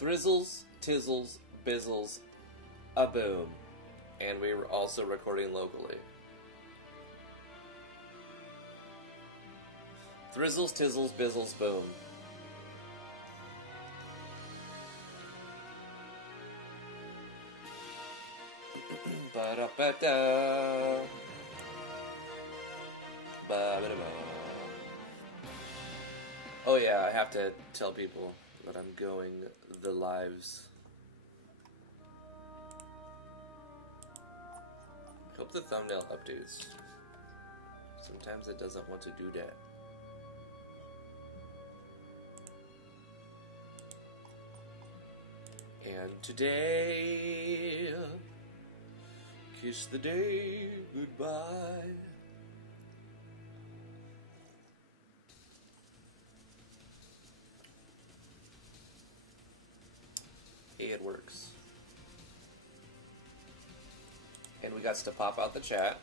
Thrizzles, tizzles, bizzles, a boom. And we were also recording locally. Thrizzles, tizzles, bizzles, boom. Ba-da-ba-da. Ba-ba-da-ba. Oh yeah, I have to tell people that I'm going the lives. Hope the thumbnail updates. Sometimes it doesn't want to do that. And today, kiss the day goodbye. Hey, it works. And we got to pop out the chat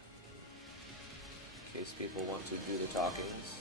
in case people want to do the talkings.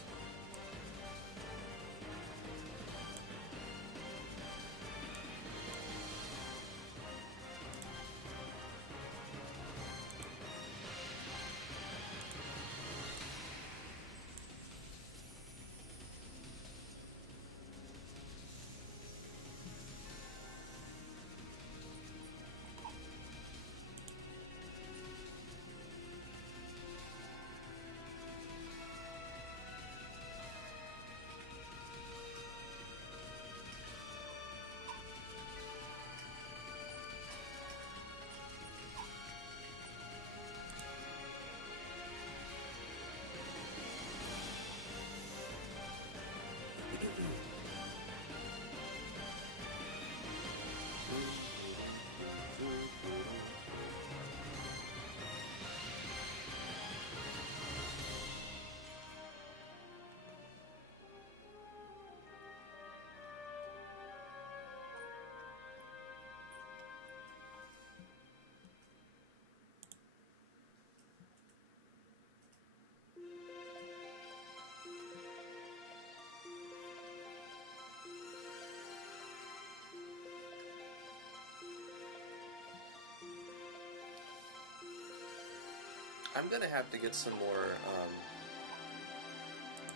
I'm gonna have to get some more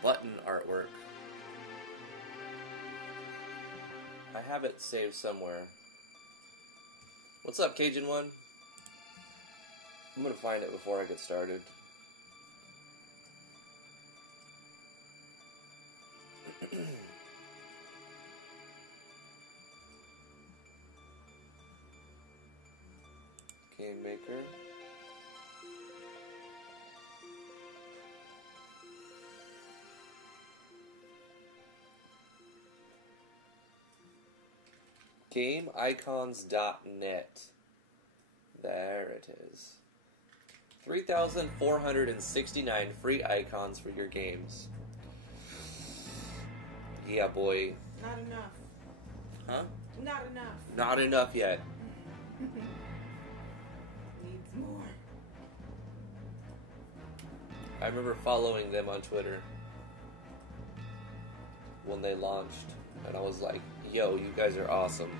button artwork. I have it saved somewhere. What's up, Cajun One? I'm gonna find it before I get started. GameMaker. GameIcons.net. There it is. 3,469 free icons for your games. Yeah, boy. Not enough. Huh? Not enough. Not enough yet. Needs more. I remember following them on Twitter when they launched, and I was like, yo, you guys are awesome.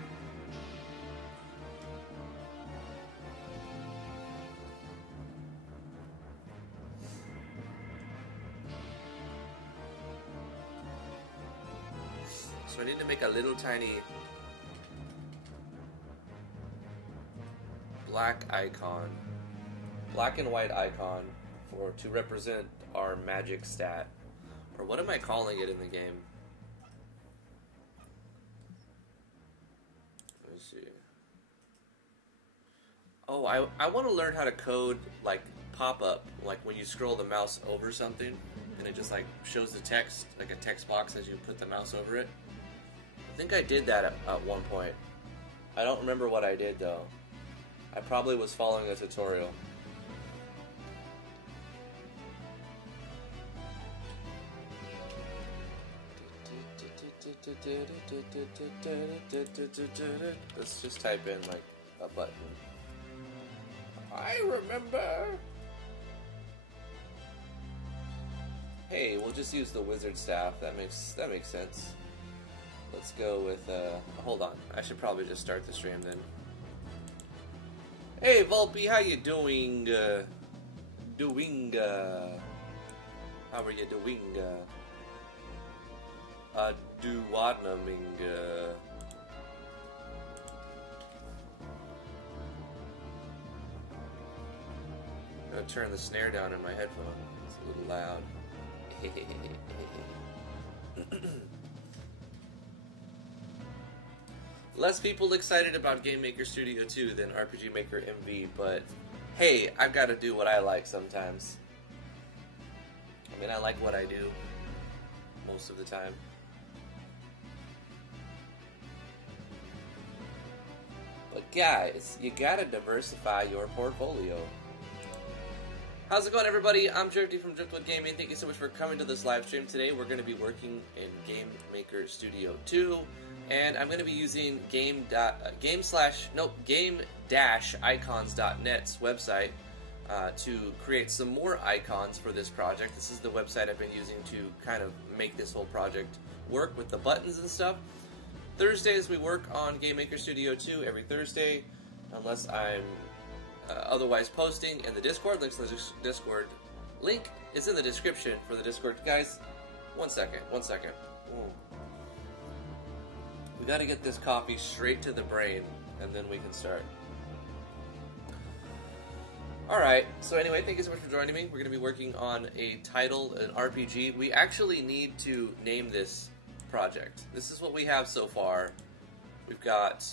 So I need to make a little tiny black icon, black and white icon to represent our magic stat. Or what am I calling it in the game? Let's see. Oh, I want to learn how to code like pop-up, like when you scroll the mouse over something and it just like shows the text, like a text box as you put the mouse over it. I think I did that at one point. I don't remember what I did though. I probably was following a tutorial. Let's just type in like a button. I remember. Hey, we'll just use the wizard staff. That makes sense. Let's go with, hold on. I should probably just start the stream then. Hey, Volpe, how you doing? How are you doing? Do-wadnaming, I'm gonna turn the snare down in my headphone. It's a little loud. Less people excited about GameMaker Studio 2 than RPG Maker MV, but hey, I've got to do what I like sometimes. I mean, I like what I do most of the time. But guys, you gotta diversify your portfolio. How's it going, everybody? I'm Drifty from Driftwood Gaming. Thank you so much for coming to this live stream today. We're going to be working in GameMaker Studio 2, and I'm going to be using game-icons.net's website to create some more icons for this project. This is the website I've been using to kind of make this whole project work with the buttons and stuff. Thursdays we work on GameMaker Studio 2 every Thursday, unless I'm otherwise posting in the Discord. Links in the Discord. Link is in the description for the Discord. Guys, one second. Ooh. We gotta get this coffee straight to the brain, and then we can start. Alright, so anyway, thank you so much for joining me. We're gonna be working on a title, an RPG. We actually need to name this project. This is what we have so far. We've got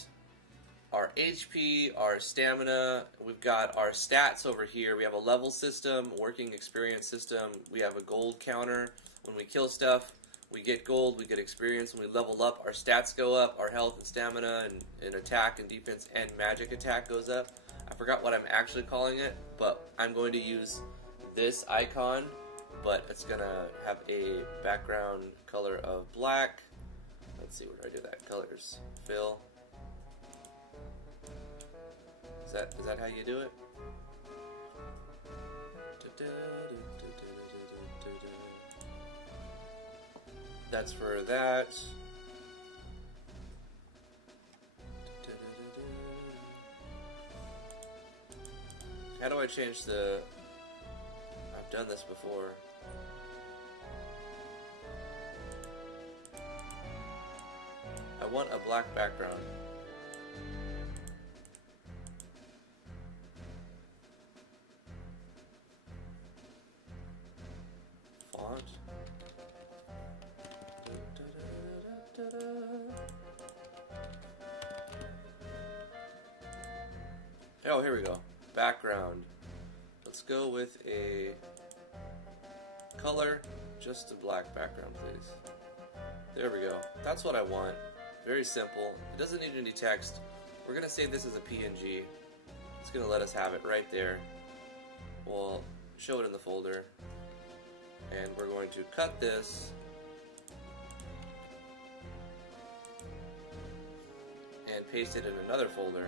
our HP, our stamina, we've got our stats over here, we have a level system, working experience system, we have a gold counter. When we kill stuff, we get gold, we get experience. When we level up, our stats go up, our health and stamina and attack and defense and magic attack goes up. I forgot what I'm actually calling it, but I'm going to use this icon, but it's going to have a background color of black. Let's see, where do I do that? Colors. Fill. Is that how you do it? That's for that. How do I change the... I've done this before. I want a black background. Font. Oh, here we go. Background. Let's go with a color, just a black background, please. There we go. That's what I want. Very simple. It doesn't need any text. We're going to save this as a PNG. It's going to let us have it right there. We'll show it in the folder. And we're going to cut this and paste it in another folder.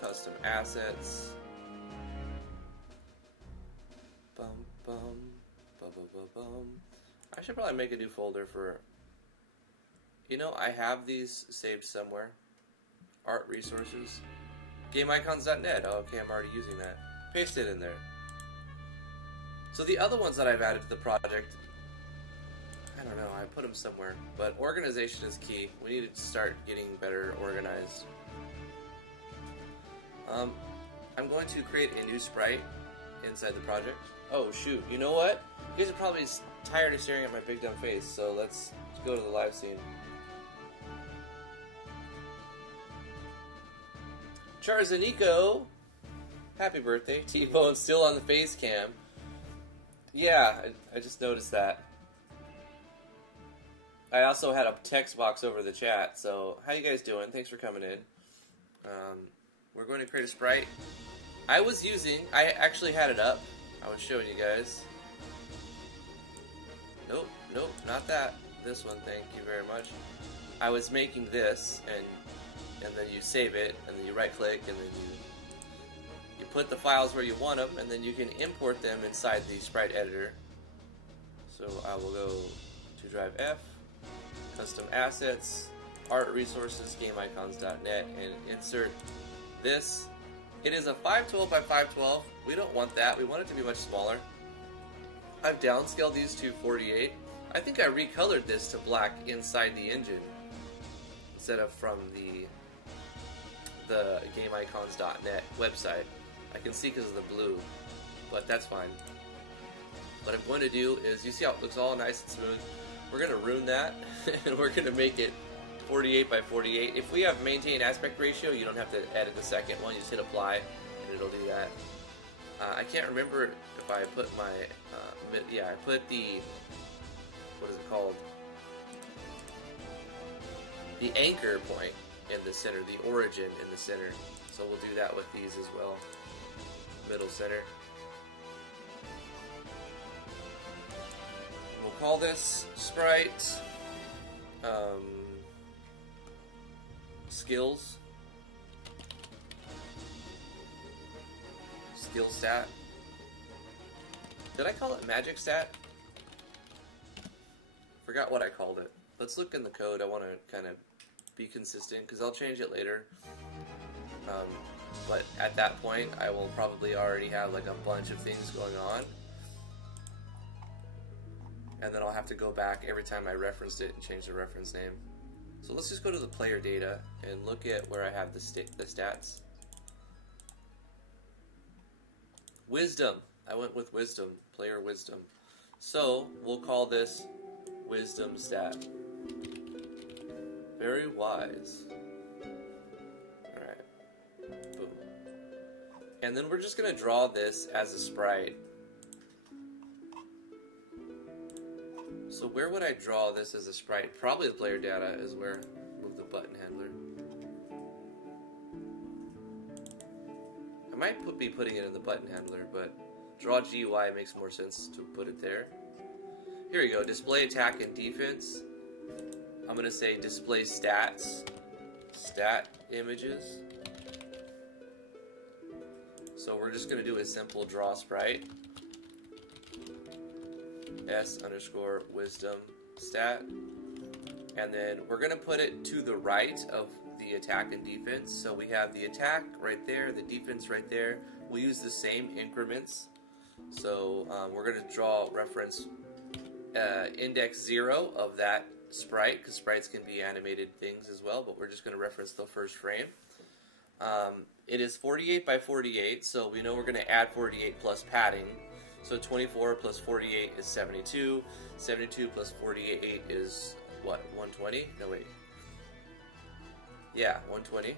Custom assets. Bum bum bum bum bum bum. I should probably make a new folder for. You know, I have these saved somewhere. Art resources. GameIcons.net. Oh, okay, I'm already using that. Paste it in there. So the other ones that I've added to the project, I don't know, I put them somewhere. But organization is key. We need to start getting better organized. I'm going to create a new sprite inside the project. Oh shoot, you know what? You guys are probably tired of staring at my big dumb face, so let's go to the live scene. Charzanico, happy birthday. T-Bone still on the face cam. Yeah, I just noticed that. I also had a text box over the chat, so how you guys doing? Thanks for coming in. We're going to create a sprite. I actually had it up. I was showing you guys. Nope, not that. This one, thank you very much. I was making this, and then you save it, and then you right click, and then you put the files where you want them, and then you can import them inside the sprite editor. So So I will go to drive F, custom assets, art resources, gameicons.net, and insert this. It is a 512 by 512. We don't want that. We want it to be much smaller. I've downscaled these to 48. I think I recolored this to black inside the engine instead of from the gameicons.net website. I can see because of the blue, but that's fine. What I'm going to do is, you see how it looks all nice and smooth? We're going to ruin that, and we're going to make it 48 by 48. If we have maintain aspect ratio, you don't have to edit the second one. You just hit apply, and it'll do that. I can't remember if I put my, yeah, I put the, what is it called? The anchor point in the center, the origin in the center. So we'll do that with these as well. Middle center. We'll call this sprite skills. Skill stat. Did I call it magic stat? Forgot what I called it. Let's look in the code. I want to kind of be consistent because I'll change it later. But at that point, I will probably already have like a bunch of things going on. And then I'll have to go back every time I referenced it and change the reference name. So let's just go to the player data and look at where I have the stats. Wisdom. I went with wisdom. Player wisdom. So we'll call this wisdom stat. Very wise. Alright. Boom. And then we're just going to draw this as a sprite. So where would I draw this as a sprite? Probably the player data is where. Move the button handler. I might be putting it in the button handler, but draw GUI makes more sense to put it there. Here we go. Display attack and defense. I'm going to say display stats. Stat images. So we're just going to do a simple draw sprite. S_wisdom stat, and then we're going to put it to the right of the attack and defense. So we have the attack right there, the defense right there. We use the same increments. So we're going to draw reference index 0 of that sprite, because sprites can be animated things as well, but we're just going to reference the first frame. It is 48 by 48, so we know we're going to add 48 plus padding. So 24 plus 48 is 72. 72 plus 48 is what? 120? No, wait. Yeah, 120.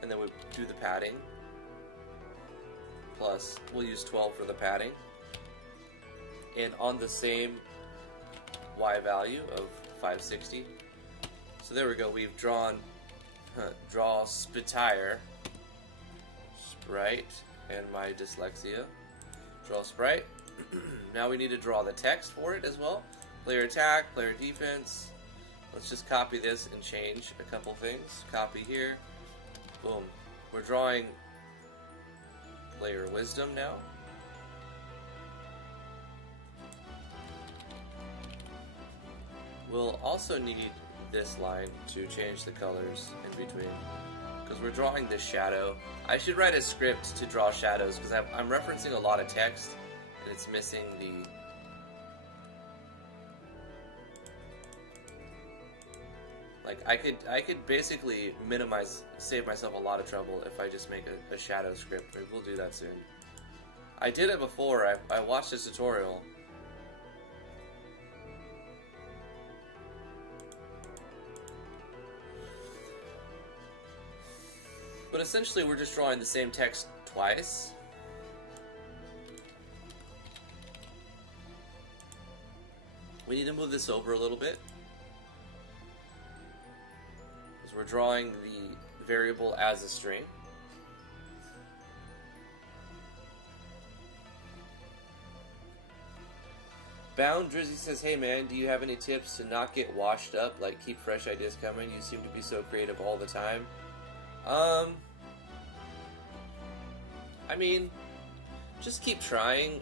And then we do the padding. Plus, we'll use 12 for the padding. And on the same Y value of 560. So there we go. We've drawn draw spitire. Sprite, and my dyslexia. Draw sprite. Now we need to draw the text for it as well. Player attack, player defense. Let's just copy this and change a couple things. Copy here. Boom. We're drawing player wisdom now. We'll also need this line to change the colors in between, because we're drawing this shadow. I should write a script to draw shadows, because I'm referencing a lot of text and it's missing the... Like, I could basically save myself a lot of trouble if I just make a shadow script. Maybe we'll do that soon. I did it before. I watched this tutorial. But essentially, we're just drawing the same text twice. We need to move this over a little bit, because we're drawing the variable as a string. Bound Drizzy says, hey man, do you have any tips to not get washed up? Like, keep fresh ideas coming. You seem to be so creative all the time. I mean, just keep trying.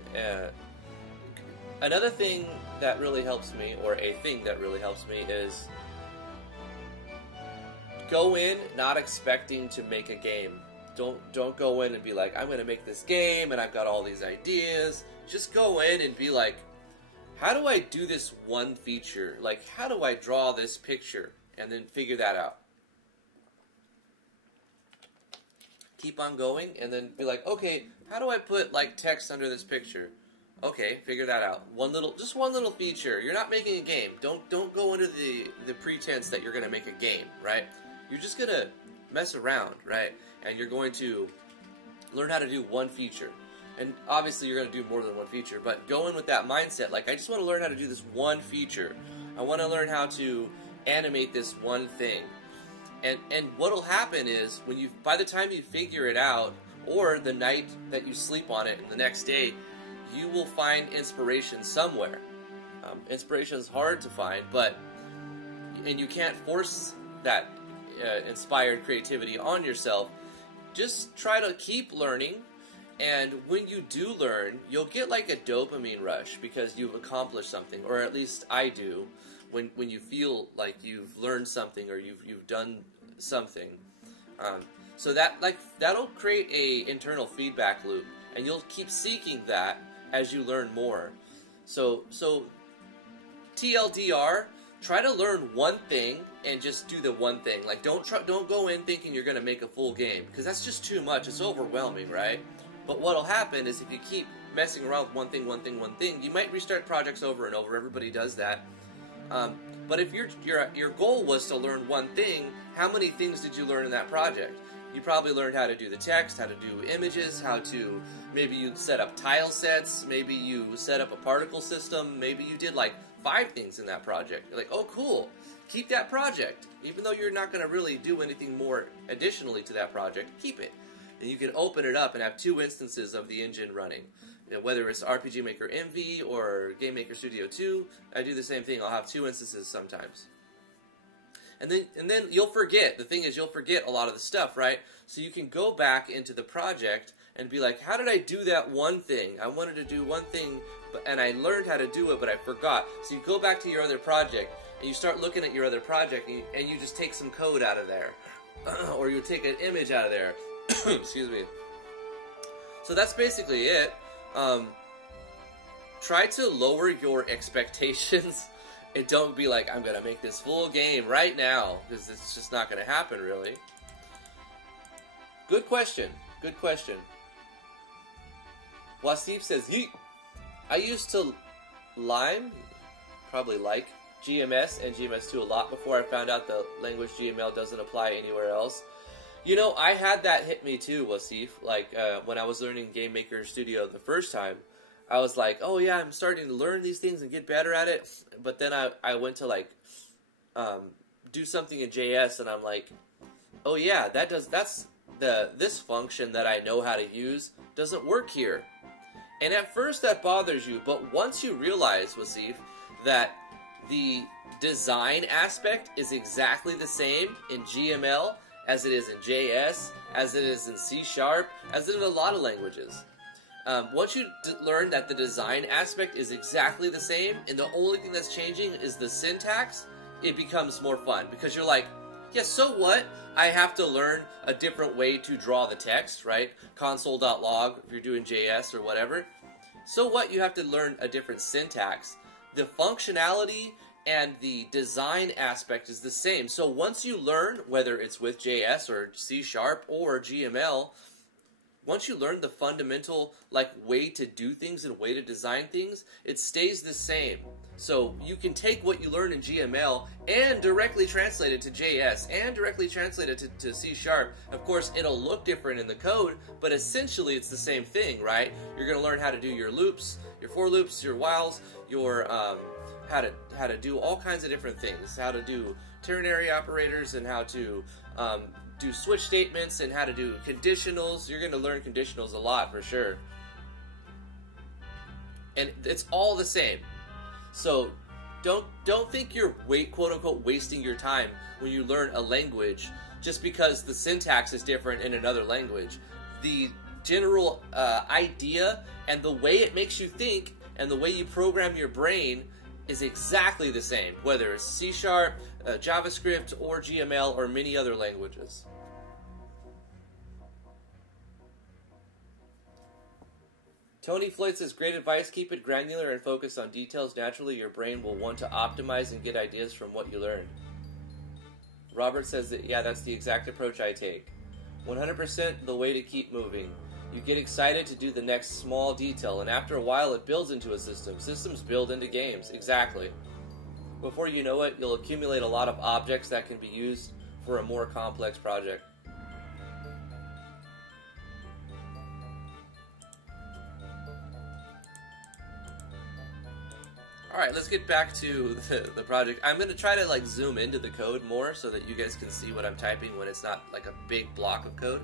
Another thing that really helps me, or a thing that really helps me, is go in not expecting to make a game. Don't go in and be like, I'm going to make this game and I've got all these ideas. Just go in and be like, how do I do this one feature? Like, how do I draw this picture? And then figure that out. Keep on going, and then be like, okay, how do I put like text under this picture? Okay, figure that out. Just one little feature. You're not making a game. Don't go into the pretense that you're going to make a game, right? You're just going to mess around, right? And you're going to learn how to do one feature. And obviously you're going to do more than one feature, but go in with that mindset, like, I just want to learn how to do this one feature. I want to learn how to animate this one thing. And what'll happen is, by the time you figure it out, or the night that you sleep on it and the next day, you will find inspiration somewhere. Inspiration is hard to find, and you can't force that inspired creativity on yourself. Just try to keep learning, and when you do learn, you'll get like a dopamine rush because you've accomplished something, or at least I do. When you feel like you've learned something or you've done something, so that'll create a internal feedback loop, and you'll keep seeking that as you learn more. So TLDR, try to learn one thing and just do the one thing. Like, don't go in thinking you're going to make a full game, because that's just too much. It's overwhelming, right? But what'll happen is, if you keep messing around with one thing, you might restart projects over and over. Everybody does that. But if your goal was to learn one thing, how many things did you learn in that project? You probably learned how to do the text, how to do images, maybe you set up tile sets, maybe you set up a particle system, maybe you did like 5 things in that project. You're like, oh cool, keep that project. Even though you're not going to really do anything more additionally to that project, keep it. And you can open it up and have 2 instances of the engine running. Whether it's RPG Maker MV or GameMaker Studio 2, I do the same thing. I'll have 2 instances sometimes. And then you'll forget. The thing is, you'll forget a lot of the stuff, right? So you can go back into the project and be like, how did I do that one thing? I wanted to do one thing, and I learned how to do it, but I forgot. So you go back to your other project, and you start looking at your other project, and you just take some code out of there. Or you take an image out of there. Excuse me. So that's basically it. Try to lower your expectations, and don't be like, I'm going to make this full game right now, because it's just not going to happen, really. Good question. Good question. Wasif says, yeet. I used to probably like GMS and GMS2 a lot before I found out the language GML doesn't apply anywhere else. You know, I had that hit me too, Wasif. Like, when I was learning GameMaker Studio the first time, I was like, oh yeah, I'm starting to learn these things and get better at it. But then I went to like, do something in JS, and I'm like, oh yeah, this function that I know how to use doesn't work here. And at first that bothers you, but once you realize, Wasif, that the design aspect is exactly the same in GML as it is in JS, as it is in C#, as in a lot of languages. Once you learn that the design aspect is exactly the same, and the only thing that's changing is the syntax, it becomes more fun. Because you're like, yeah, so what? I have to learn a different way to draw the text, right? Console.log, if you're doing JS or whatever. So what? You have to learn a different syntax. The functionality and the design aspect is the same. So once you learn, whether it's with JS or C# or GML, once you learn the fundamental way to do things and way to design things, it stays the same. So you can take what you learn in GML and directly translate it to JS and directly translate it to C#. Of course, it'll look different in the code, but essentially it's the same thing, right? You're going to learn how to do your loops, your for loops, your whiles, your how to do all kinds of different things, how to do ternary operators, and how to do switch statements, and how to do conditionals. You're going to learn conditionals a lot for sure. And it's all the same. So don't think you're quote unquote wasting your time when you learn a language just because the syntax is different in another language. The general idea and the way it makes you think and the way you program your brain is exactly the same, whether it's C#, JavaScript, or GML, or many other languages. Tony Floyd says, great advice, keep it granular and focus on details. Naturally, your brain will want to optimize and get ideas from what you learned. Robert says that, yeah, that's the exact approach I take. 100% the way to keep moving. You get excited to do the next small detail, and after a while it builds into a system. Systems build into games, exactly. Before you know it, you'll accumulate a lot of objects that can be used for a more complex project. Alright, let's get back to the project. I'm going to try to zoom into the code more so that you guys can see what I'm typing when it's not like a big block of code.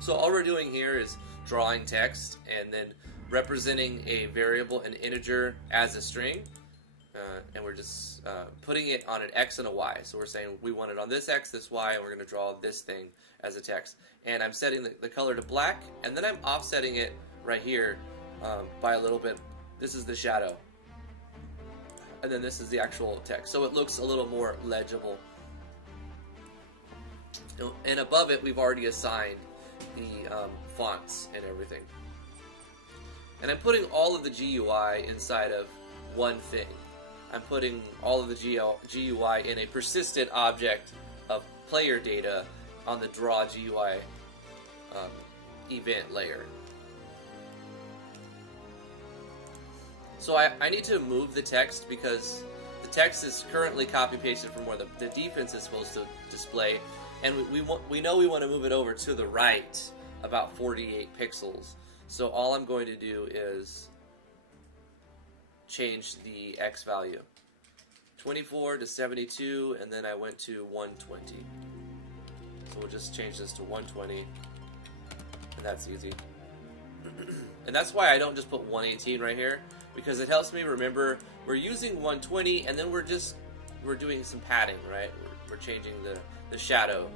So all we're doing here is drawing text and then representing a variable, an integer, as a string. And we're just putting it on an X and a Y. So we're saying we want it on this X, this Y, and we're going to draw this thing as a text. And I'm setting the color to black, and then I'm offsetting it right here by a little bit. This is the shadow. And then this is the actual text. So it looks a little more legible. And above it, we've already assigned the fonts and everything. And I'm putting all of the GUI inside of one thing. I'm putting all of the GUI in a persistent object of player data on the draw GUI event layer. So I need to move the text because the text is currently copy-pasted from where the defense is supposed to display, and we know we want to move it over to the right about 48 pixels. So all I'm going to do is change the X value. 24 to 72, and then I went to 120. So we'll just change this to 120, and that's easy. And that's why I don't just put 118 right here, because it helps me remember we're using 120, and then we're doing some padding, right? We're changing the shadow.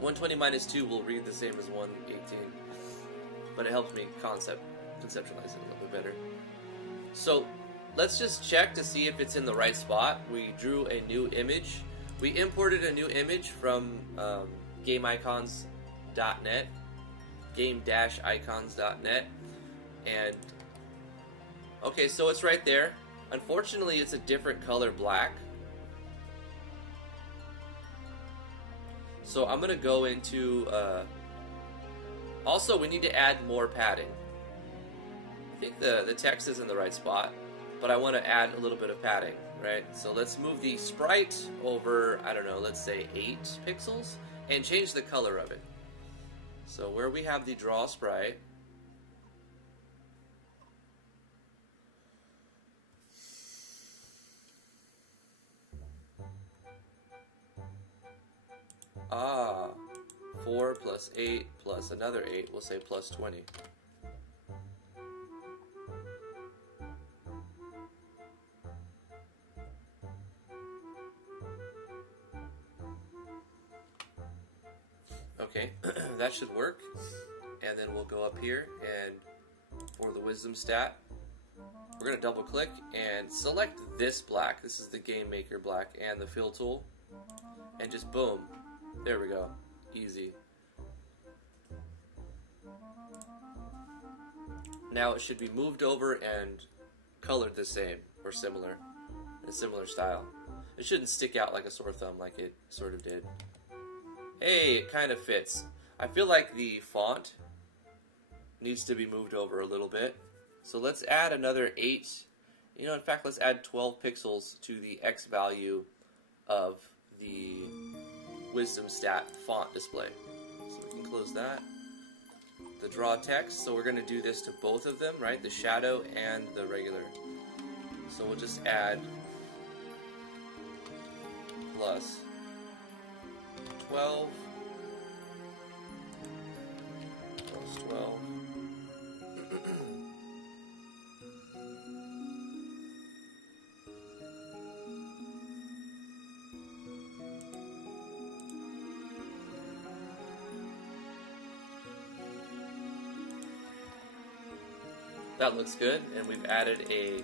(120 minus 2) will read the same as 118, but it helps me conceptualize it a little bit better. So let's just check to see if it's in the right spot. We drew a new image. We imported a new image from GameIcons.net, game-icons.net, and okay, so it's right there. Unfortunately, it's a different color black. So I'm gonna go into also we need to add more padding. I think the text is in the right spot, but I want to add a little bit of padding, right? So let's move the sprite over, I don't know, let's say 8 pixels, and change the color of it. So where we have the draw sprite, ah, 4 plus 8 plus another 8, we'll say plus 20. Okay, that should work. And then we'll go up here, and for the wisdom stat, we're going to double click and select this black. This is the GameMaker black and the fill tool. And just boom. There we go. Easy. Now it should be moved over and colored the same or similar, in a similar style. It shouldn't stick out like a sore thumb like it sort of did. Hey, it kind of fits. I feel like the font needs to be moved over a little bit. So let's add another 8. You know, in fact, let's add 12 pixels to the X value of the wisdom stat font display. So we can close that. The draw text, so we're going to do this to both of them, right? The shadow and the regular. So we'll just add plus 12 plus 12. That looks good, and we've added a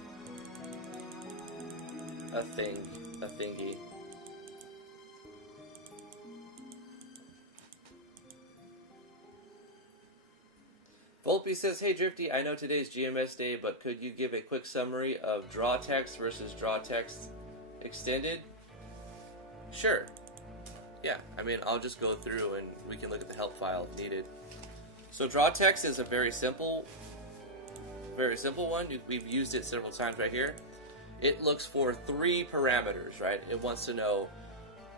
thingy. Volpe says, "Hey Drifty, I know today's GMS day, but could you give a quick summary of draw text versus draw text extended?" Sure. Yeah, I mean, I'll just go through and we can look at the help file if needed. So draw text is a very simple one. We've used it several times right here. It looks for 3 parameters, right? It wants to know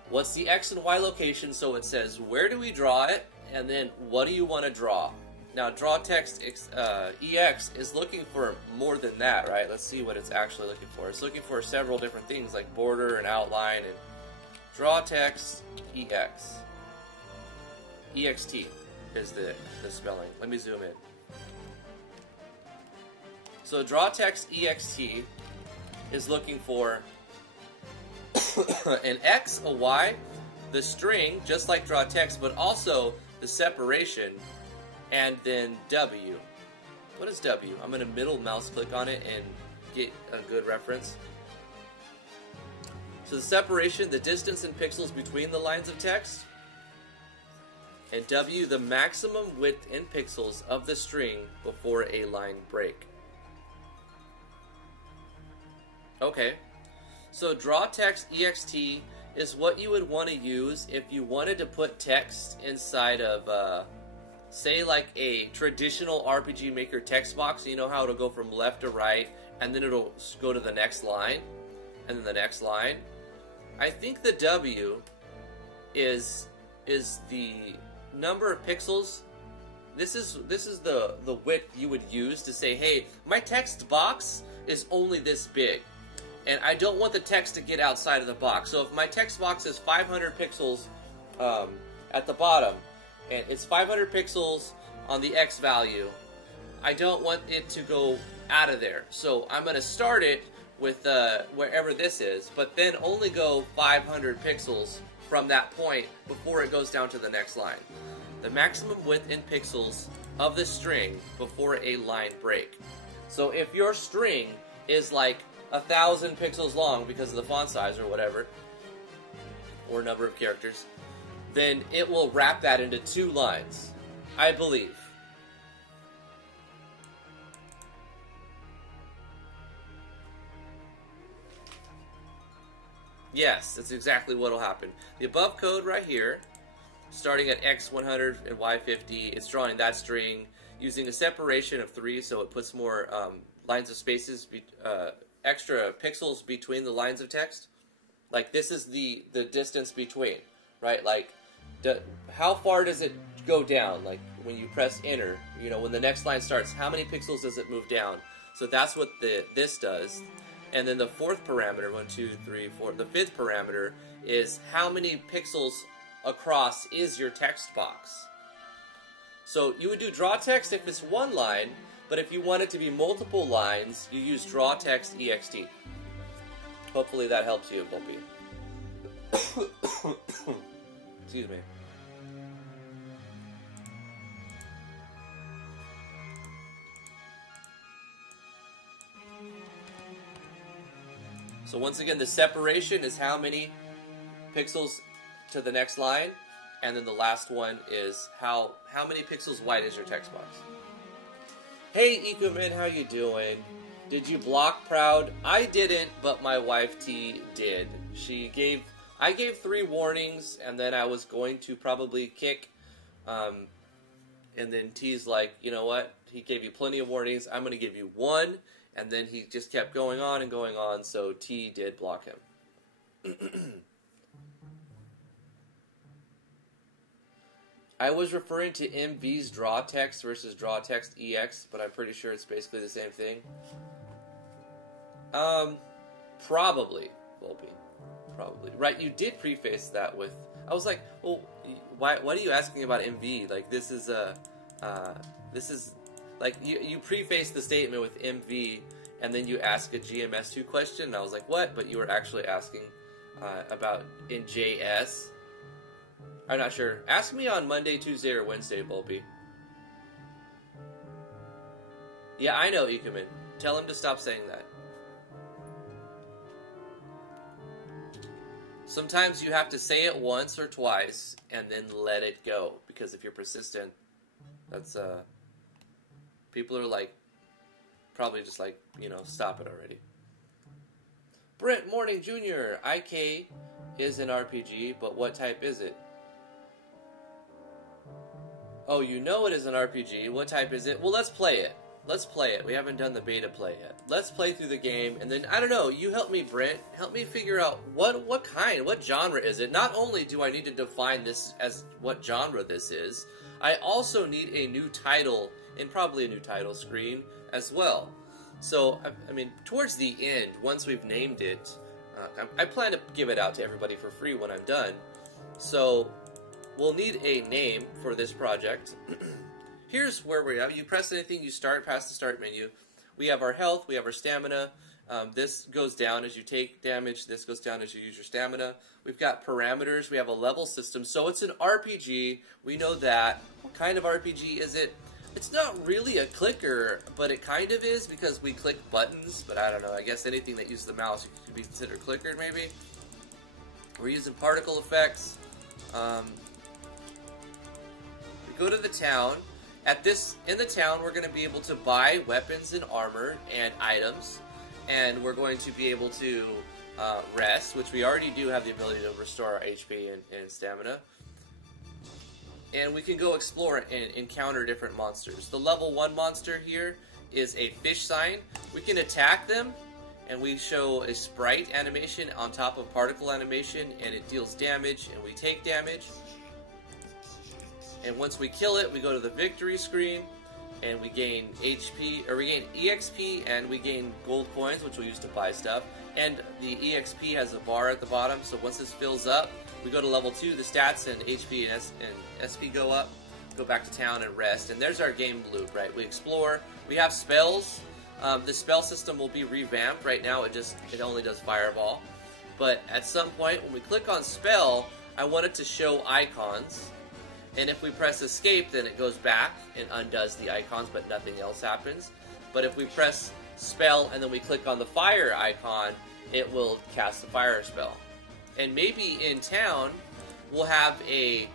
what's the X and Y location, so it says where do we draw it, and then what do you want to draw? Now draw text EX is looking for more than that, right? Let's see what it's actually looking for. It's looking for several different things like border and outline, and draw text EX. EXT is the spelling. Let me zoom in. So draw text EXT is looking for an X, a Y, the string, just like draw text, but also the separation, and then W. What is W? I'm going to middle mouse click on it and get a good reference. So the separation, the distance in pixels between the lines of text, and W, the maximum width in pixels of the string before a line break. Okay, so draw text EXT is what you would want to use if you wanted to put text inside of, say, like a traditional RPG Maker text box. You know how it'll go from left to right, and then it'll go to the next line, and then the next line. I think the W is the number of pixels. This is the width you would use to say, hey, my text box is only this big, and I don't want the text to get outside of the box. So if my text box is 500 pixels at the bottom, and it's 500 pixels on the X value, I don't want it to go out of there. So I'm going to start it with wherever this is, but then only go 500 pixels from that point before it goes down to the next line. The maximum width in pixels of the string before a line break. So if your string is like 1,000 pixels long because of the font size or whatever, or number of characters, then it will wrap that into 2 lines, I believe. Yes, that's exactly what will happen. The above code right here, starting at X100 and Y50, it's drawing that string using a separation of 3, so it puts more lines of spaces, extra pixels between the lines of text. Like, this is the distance between, right? Like, how far does it go down? Like, when you press enter, you know, when the next line starts, how many pixels does it move down? So that's what this does. And then the 4th parameter, 1, 2, 3, 4, the 5th parameter is how many pixels across is your text box. So you would do draw text if it's 1 line, but if you want it to be multiple lines, you use draw text EXT. Hopefully that helps you, Volpe. Excuse me. So once again, the separation is how many pixels to the next line, and then the last one is how many pixels wide is your text box. Hey Ecoman, how you doing? Did you block Proud? I didn't, but my wife T did. I gave 3 warnings, and then I was going to probably kick, and then T's like, you know what? He gave you plenty of warnings. I'm going to give you 1. And then he just kept going on and going on, so T did block him. I was referring to MV's draw text versus draw text EX, but I'm pretty sure it's basically the same thing. Probably, Volpe. Probably. Right, you did preface that with... I was like, well, why are you asking about MV? Like, this is like, you preface the statement with MV, and then you ask a GMS2 question, and I was like, what? But you were actually asking about in JS. I'm not sure. Ask me on Monday, Tuesday, or Wednesday, Volpe. Yeah, I know, Ikumen. Tell him to stop saying that. Sometimes you have to say it once or twice and then let it go. Because if you're persistent, that's, people are like, probably just like, you know, stop it already. Brent Morning Jr. IK is an RPG, but what type is it? Oh, you know it is an RPG. What type is it? Well, let's play it. Let's play it. We haven't done the beta play yet. Let's play through the game, and then, I don't know, you help me, Brent. Help me figure out what genre is it? Not only do I need to define this as what genre this is, I also need a new title, and probably a new title screen as well. So, I mean, towards the end, once we've named it, I plan to give it out to everybody for free when I'm done. So, we'll need a name for this project. Here's where we're at. You press anything, you start past the start menu. We have our health, we have our stamina. This goes down as you take damage. This goes down as you use your stamina. We've got parameters. We have a level system. So it's an RPG. We know that. What kind of RPG is it? It's not really a clicker, but it kind of is because we click buttons. But I don't know. I guess anything that uses the mouse could be considered clicker, maybe. We're using particle effects. We go to the town. In the town, we're going to be able to buy weapons and armor and items, and we're going to be able to rest, which we already do have the ability to restore our HP and stamina. And we can go explore and encounter different monsters. The level 1 monster here is a fish sign. We can attack them, and we show a sprite animation on top of particle animation, and it deals damage, and we take damage. And once we kill it, we go to the victory screen, and we gain HP, or we gain EXP, and we gain gold coins, which we'll use to buy stuff. And the EXP has a bar at the bottom, so once this fills up, we go to level 2, the stats and HP and SP go up, go back to town and rest. And there's our game loop, right? We explore, we have spells. The spell system will be revamped. Right now it only does fireball. But at some point, when we click on spell, I want it to show icons. And if we press escape, then it goes back and undoes the icons, but nothing else happens. But if we press spell and then we click on the fire icon, it will cast the fire spell. And maybe in town, we'll have a,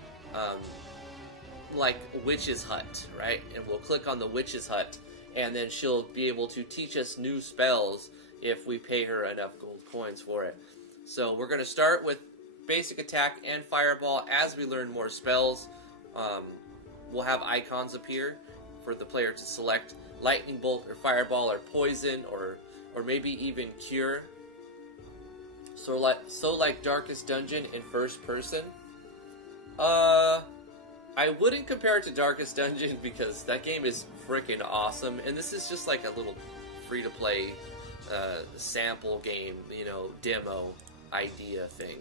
like, witch's hut, right? And we'll click on the witch's hut, and then she'll be able to teach us new spells if we pay her enough gold coins for it. So we're going to start with basic attack and fireball. As we learn more spells, we'll have icons appear for the player to select lightning bolt or fireball or poison or maybe even cure. So like Darkest Dungeon in first person. I wouldn't compare it to Darkest Dungeon because that game is freaking awesome, and this is just like a little free-to-play sample game, you know, demo idea thing.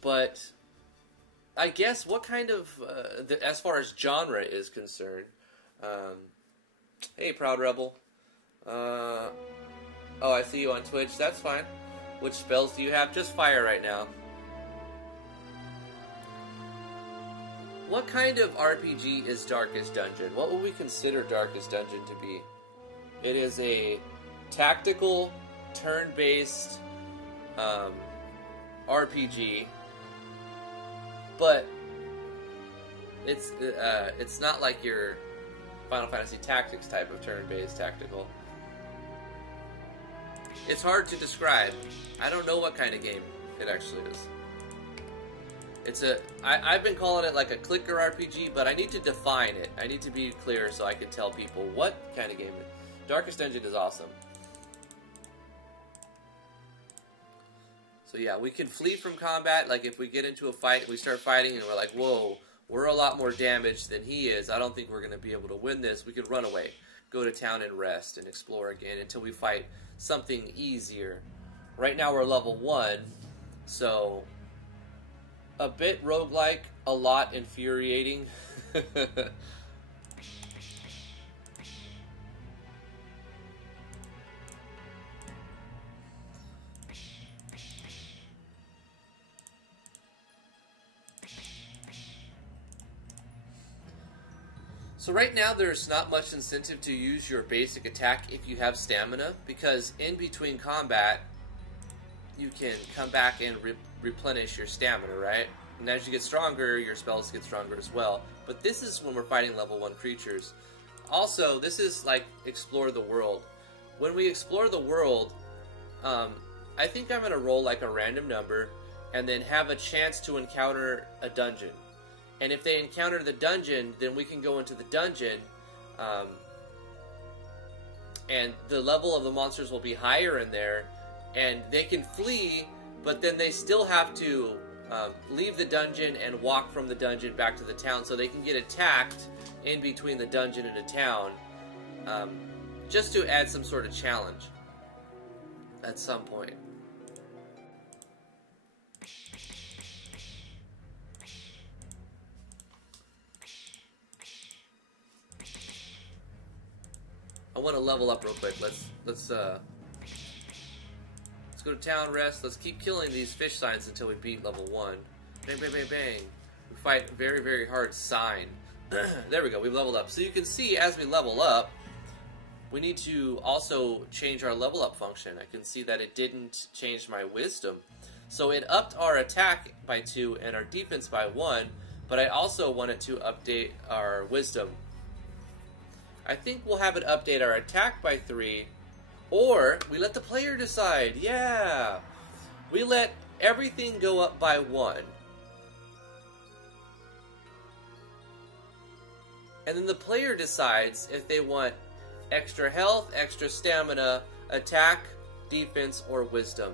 But I guess what kind of, as far as genre is concerned, hey, Proud Rebel. Oh, I see you on Twitch. That's fine. Which spells do you have? Just fire right now. What kind of RPG is Darkest Dungeon? What would we consider Darkest Dungeon to be? It is a tactical, turn-based RPG, but it's not like your Final Fantasy Tactics type of turn-based tactical. It's hard to describe. I don't know what kind of game it actually is. I've been calling it like a clicker RPG, but I need to define it. I need to be clear so I can tell people what kind of game it is. Darkest Dungeon is awesome. So yeah, we can flee from combat. Like if we get into a fight, we start fighting and we're like, whoa, we're a lot more damaged than he is. I don't think we're going to be able to win this. We could run away, go to town and rest and explore again until we fight something easier. Right now we're level 1, so a bit roguelike, a lot infuriating. So right now there's not much incentive to use your basic attack if you have stamina, because in between combat you can come back and replenish your stamina, right? And as you get stronger, your spells get stronger as well. But this is when we're fighting level 1 creatures. Also, this is like explore the world. When we explore the world, I think I'm going to roll like a random number and then have a chance to encounter a dungeon. And if they encounter the dungeon, then we can go into the dungeon, and the level of the monsters will be higher in there, and they can flee, but then they still have to leave the dungeon and walk from the dungeon back to the town, so they can get attacked in between the dungeon and the town, just to add some sort of challenge at some point. I want to level up real quick. Let's go to town, rest. Let's keep killing these fish signs until we beat level 1. Bang, bang, bang, bang. We fight very, very hard sign. There we go. We've leveled up. So you can see as we level up, we need to also change our level up function. I can see that it didn't change my wisdom. So it upped our attack by 2 and our defense by 1, but I also wanted to update our wisdom. I think we'll have it update our attack by 3, or we let the player decide. Yeah! We let everything go up by 1. And then the player decides if they want extra health, extra stamina, attack, defense, or wisdom.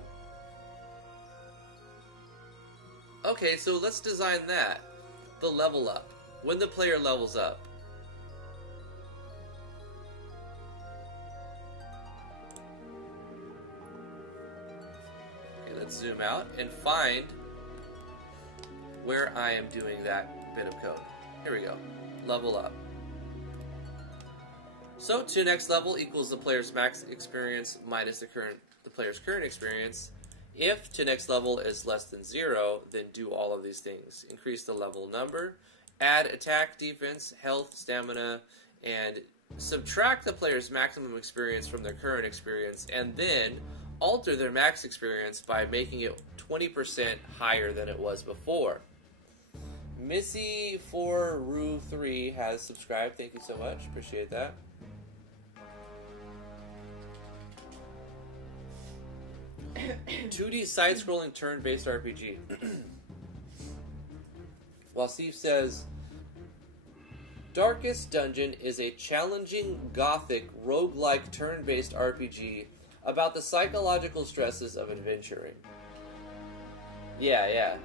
Okay, so let's design that. The level up. When the player levels up. Okay, let's zoom out and find where I am doing that bit of code. Here we go. Level up. So to next level equals the player's max experience minus the player's current experience. If to next level is less than 0, then do all of these things. Increase the level number, add attack, defense, health, stamina, and subtract the player's maximum experience from their current experience, and then alter their max experience by making it 20% higher than it was before. Missy4Rue3 has subscribed. Thank you so much. Appreciate that. (2D side-scrolling turn-based RPG. While Steve says, Darkest Dungeon is a challenging, gothic, roguelike turn-based RPG about the psychological stresses of adventuring. Yeah.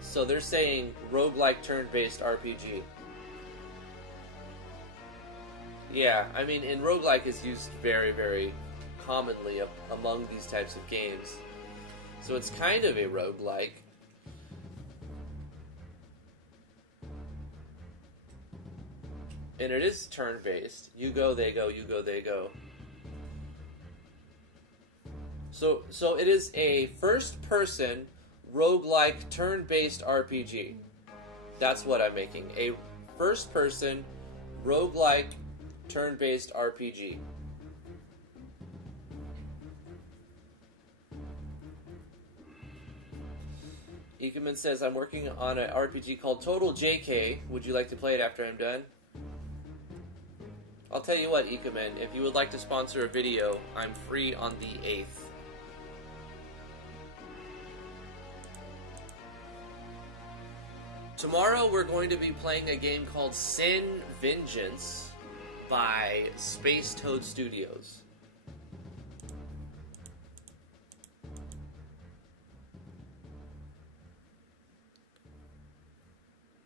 So they're saying roguelike turn-based RPG. Yeah, I mean, and roguelike is used very, very commonly among these types of games. So it's kind of a roguelike. And it is turn-based. You go, they go, you go, they go. So it is a first-person roguelike turn-based RPG. That's what I'm making. A first-person roguelike turn-based RPG. Ikeman says, I'm working on an RPG called Total JK. Would you like to play it after I'm done? I'll tell you what, Ikeman, if you would like to sponsor a video, I'm free on the 8th. Tomorrow we're going to be playing a game called Sin Vengeance by Space Toad Studios.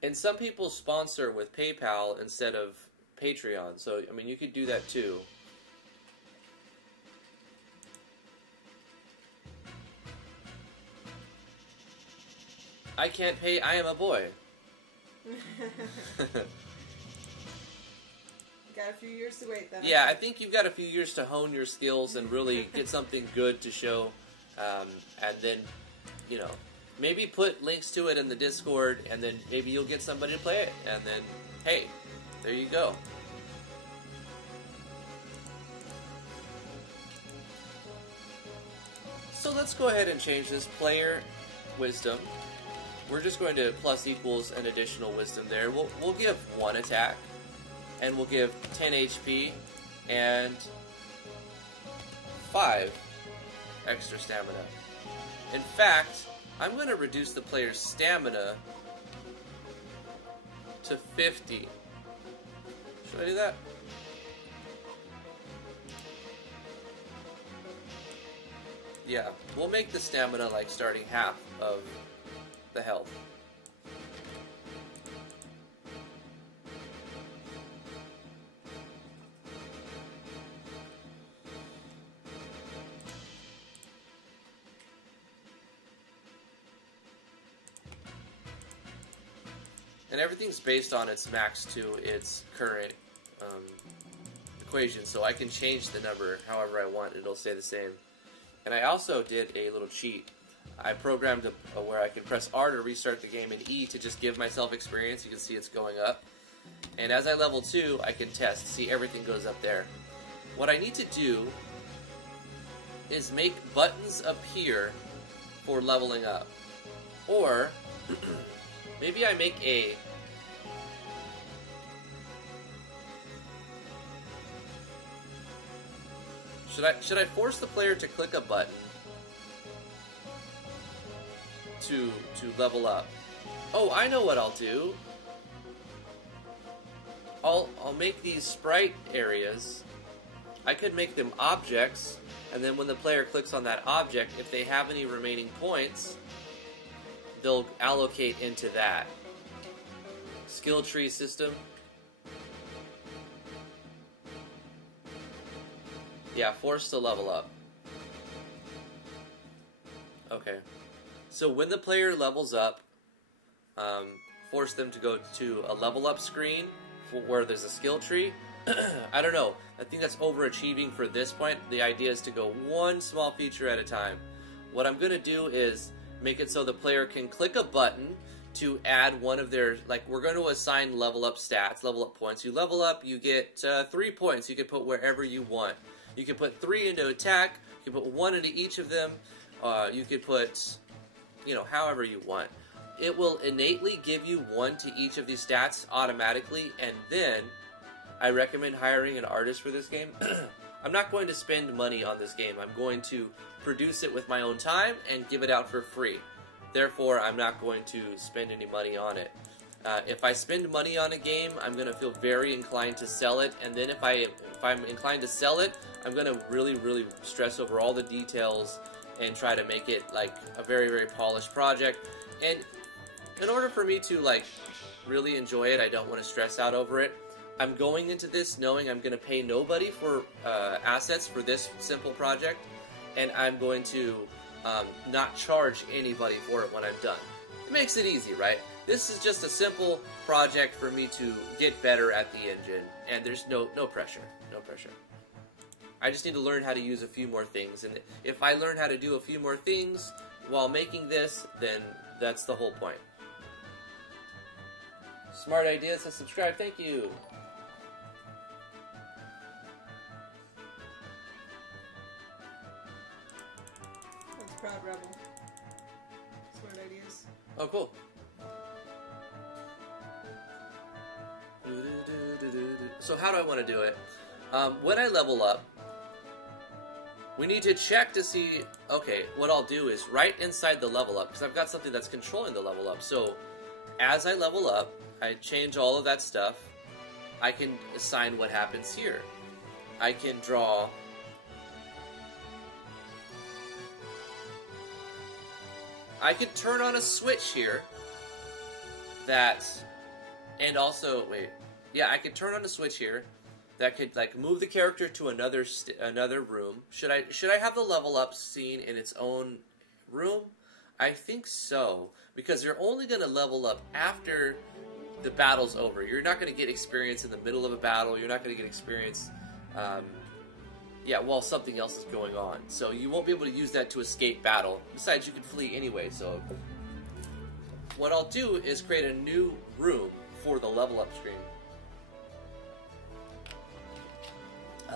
And some people sponsor with PayPal instead of Patreon, so, I mean, you could do that too. I can't pay, I am a boy. Got a few years to wait then. Yeah, I think you've got a few years to hone your skills and really get something good to show, and then, you know, maybe put links to it in the Discord, and then maybe you'll get somebody to play it, and then, hey, there you go. So let's go ahead and change this player wisdom. We're just going to plus equals an additional wisdom there. We'll give 1 attack, and we'll give 10 HP and 5 extra stamina. In fact, I'm going to reduce the player's stamina to 50. Should I do that? Yeah, we'll make the stamina like starting half of the health. And everything's based on its max to its current equation, so I can change the number however I want. It'll stay the same. And I also did a little cheat. I programmed where I could press R to restart the game and E to just give myself experience. You can see it's going up. And as I level 2, I can test. See, everything goes up there. What I need to do is make buttons appear for leveling up. Or maybe I make a... Should I force the player to click a button to level up? Oh, I know what I'll do. I'll make these sprite areas. I could make them objects, and then when the player clicks on that object, if they have any remaining points, they'll allocate into that. Skill tree system. Yeah, forced to level up. Okay. So when the player levels up, force them to go to a level up screen where there's a skill tree. I don't know. I think that's overachieving for this point. The idea is to go one small feature at a time. What I'm going to do is make it so the player can click a button to add one of their, like, we're going to assign level up stats, level up points. You level up, you get 3 points. You can put wherever you want. You can put 3 into attack, you can put 1 into each of them, you could put, you know, however you want. It will innately give you 1 to each of these stats automatically, and then I recommend hiring an artist for this game. I'm not going to spend money on this game. I'm going to produce it with my own time and give it out for free. Therefore, I'm not going to spend any money on it. If I spend money on a game, I'm going to feel very inclined to sell it, and then if I'm inclined to sell it, I'm going to really stress over all the details and try to make it like a very polished project. And in order for me to like really enjoy it, I don't want to stress out over it. I'm going into this knowing I'm going to pay nobody for assets for this simple project, and I'm going to not charge anybody for it when I'm done. It makes it easy, right? This is just a simple project for me to get better at the engine, and there's no pressure, no pressure. I just need to learn how to use a few more things, and if I learn how to do a few more things while making this, then that's the whole point. Smart Ideas to subscribe, thank you! That's Proud Rebel. Smart Ideas. Oh, cool. So how do I want to do it? When I level up, we need to check to see, okay, what I'll do is right inside the level up, because I've got something that's controlling the level up. So as I level up, I change all of that stuff. I can assign what happens here. I can draw. I could turn on a switch here that, and also, wait, yeah, I could turn on a switch here that could like move the character to another room. Should I have the level up scene in its own room? I think so, because you're only going to level up after the battle's over. You're not going to get experience in the middle of a battle. You're not going to get experience, yeah, while something else is going on. So you won't be able to use that to escape battle. Besides, you can flee anyway. So what I'll do is create a new room for the level up screen.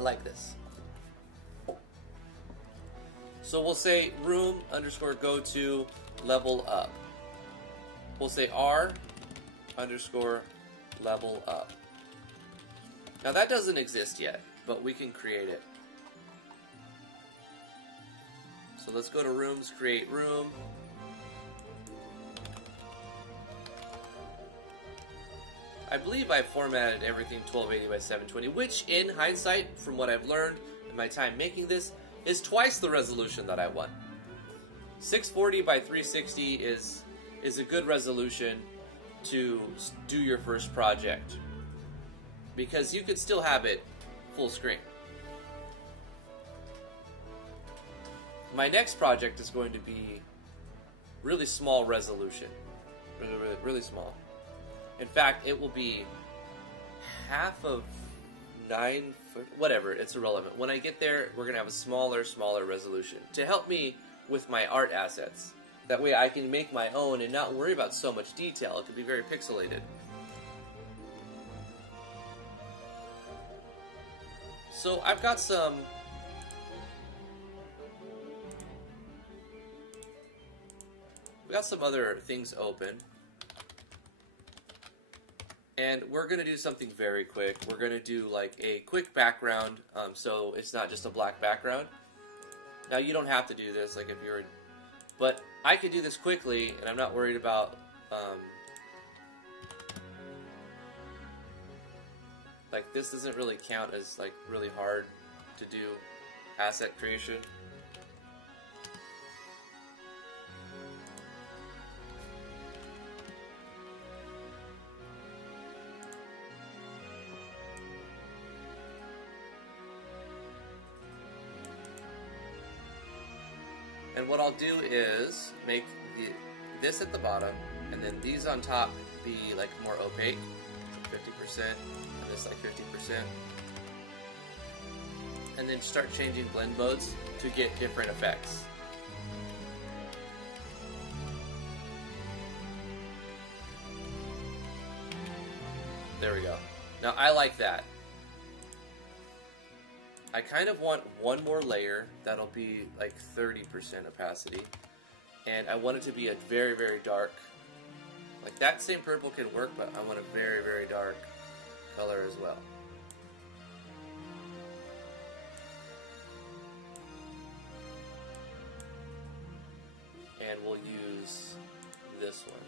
I like this. So we'll say room underscore go to level up. We'll say R underscore level up. Now that doesn't exist yet, but we can create it. So let's go to rooms, create room. I believe I formatted everything 1280 by 720, which in hindsight, from what I've learned in my time making this, is twice the resolution that I want. 640 by 360 is a good resolution to do your first project, because you could still have it full screen. My next project is going to be really small resolution, really small. In fact, it will be half of 9 foot, whatever, it's irrelevant. When I get there, we're going to have a smaller resolution to help me with my art assets. That way I can make my own and not worry about so much detail. It can be very pixelated. So I've got some other things open. And we're going to do something very quick. We're going to do like a quick background, so it's not just a black background. Now you don't have to do this, like if you're, but I could do this quickly, and I'm not worried about, like this doesn't really count as like really hard to do asset creation. And what I'll do is make this at the bottom, and then these on top be like more opaque, 50%, and this like 50%. And then start changing blend modes to get different effects. There we go. Now I like that. I kind of want one more layer that'll be like 30% opacity, and I want it to be a very, very dark, like that same purple can work, but I want a very, very dark color as well. And we'll use this one.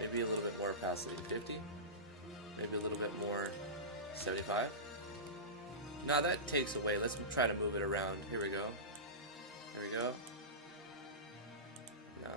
Maybe a little bit more opacity, 50, maybe a little bit more, 75. Now that takes away. Let's try to move it around. Here we go. Here we go. No.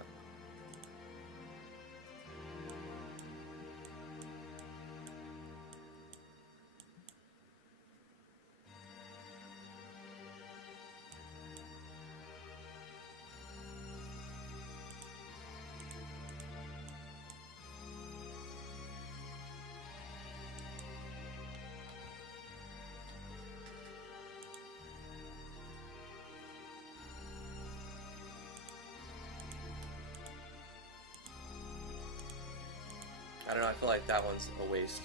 I don't know, I feel like that one's a waste.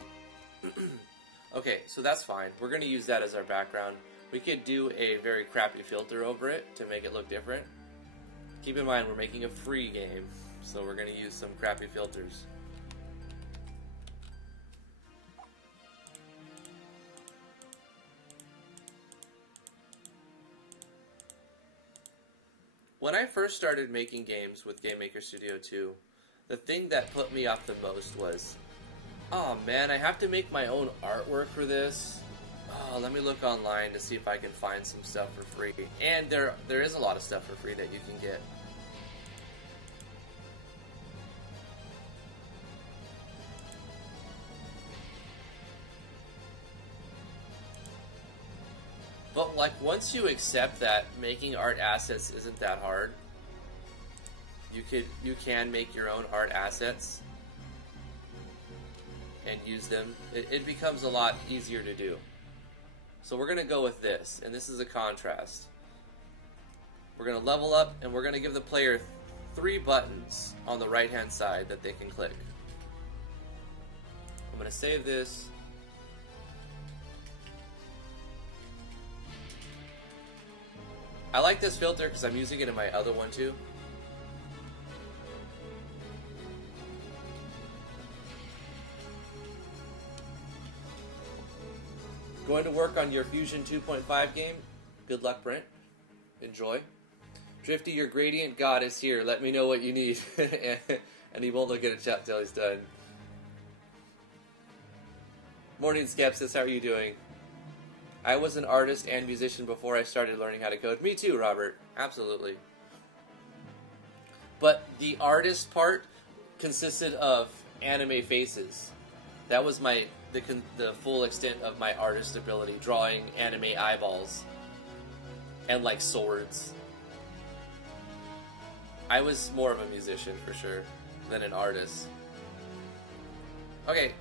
Okay, so that's fine. We're going to use that as our background. We could do a very crappy filter over it to make it look different. Keep in mind, we're making a free game, so we're going to use some crappy filters. When I first started making games with GameMaker Studio 2, the thing that put me off the most was, oh man, I have to make my own artwork for this. Oh, let me look online to see if I can find some stuff for free. And there is a lot of stuff for free that you can get. But like once you accept that making art assets isn't that hard, you can make your own art assets and use them. It becomes a lot easier to do. So we're going to go with this, and this is a contrast. We're going to level up, and we're going to give the player 3 buttons on the right hand side that they can click. I'm going to save this, I like this filter because I'm using it in my other one too. Going to work on your Fusion 2.5 game? Good luck, Brent. Enjoy. Drifty, your gradient god is here. Let me know what you need. And he won't look at a chat till he's done. Morning, Skepsis. How are you doing? I was an artist and musician before I started learning how to code. Me too, Robert. Absolutely. But the artist part consisted of anime faces. That was the full extent of my artist ability, drawing anime eyeballs and like swords. I was more of a musician for sure than an artist. Okay,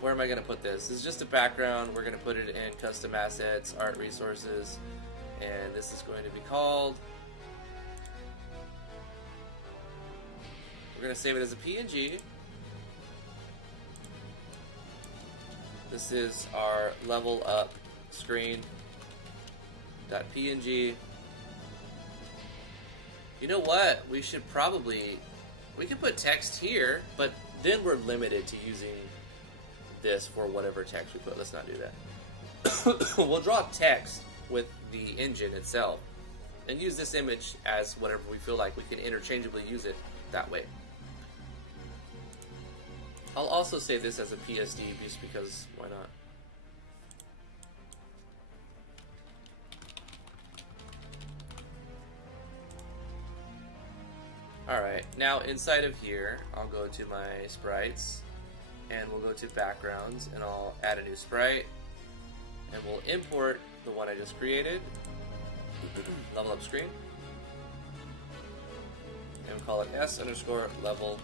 where am I going to put this? This is just a background. We're going to put it in custom assets, art resources, and this is going to be called... We're going to save it as a PNG. This is our level up screen .png. You know what? We can put text here, but then we're limited to using this for whatever text we put. Let's not do that. We'll draw text with the engine itself and use this image as whatever we feel like. We can interchangeably use it that way. I'll also save this as a PSD just because why not? Alright, now inside of here, I'll go to my sprites, and we'll go to backgrounds, and I'll add a new sprite, and we'll import the one I just created, level up screen, and call it s_level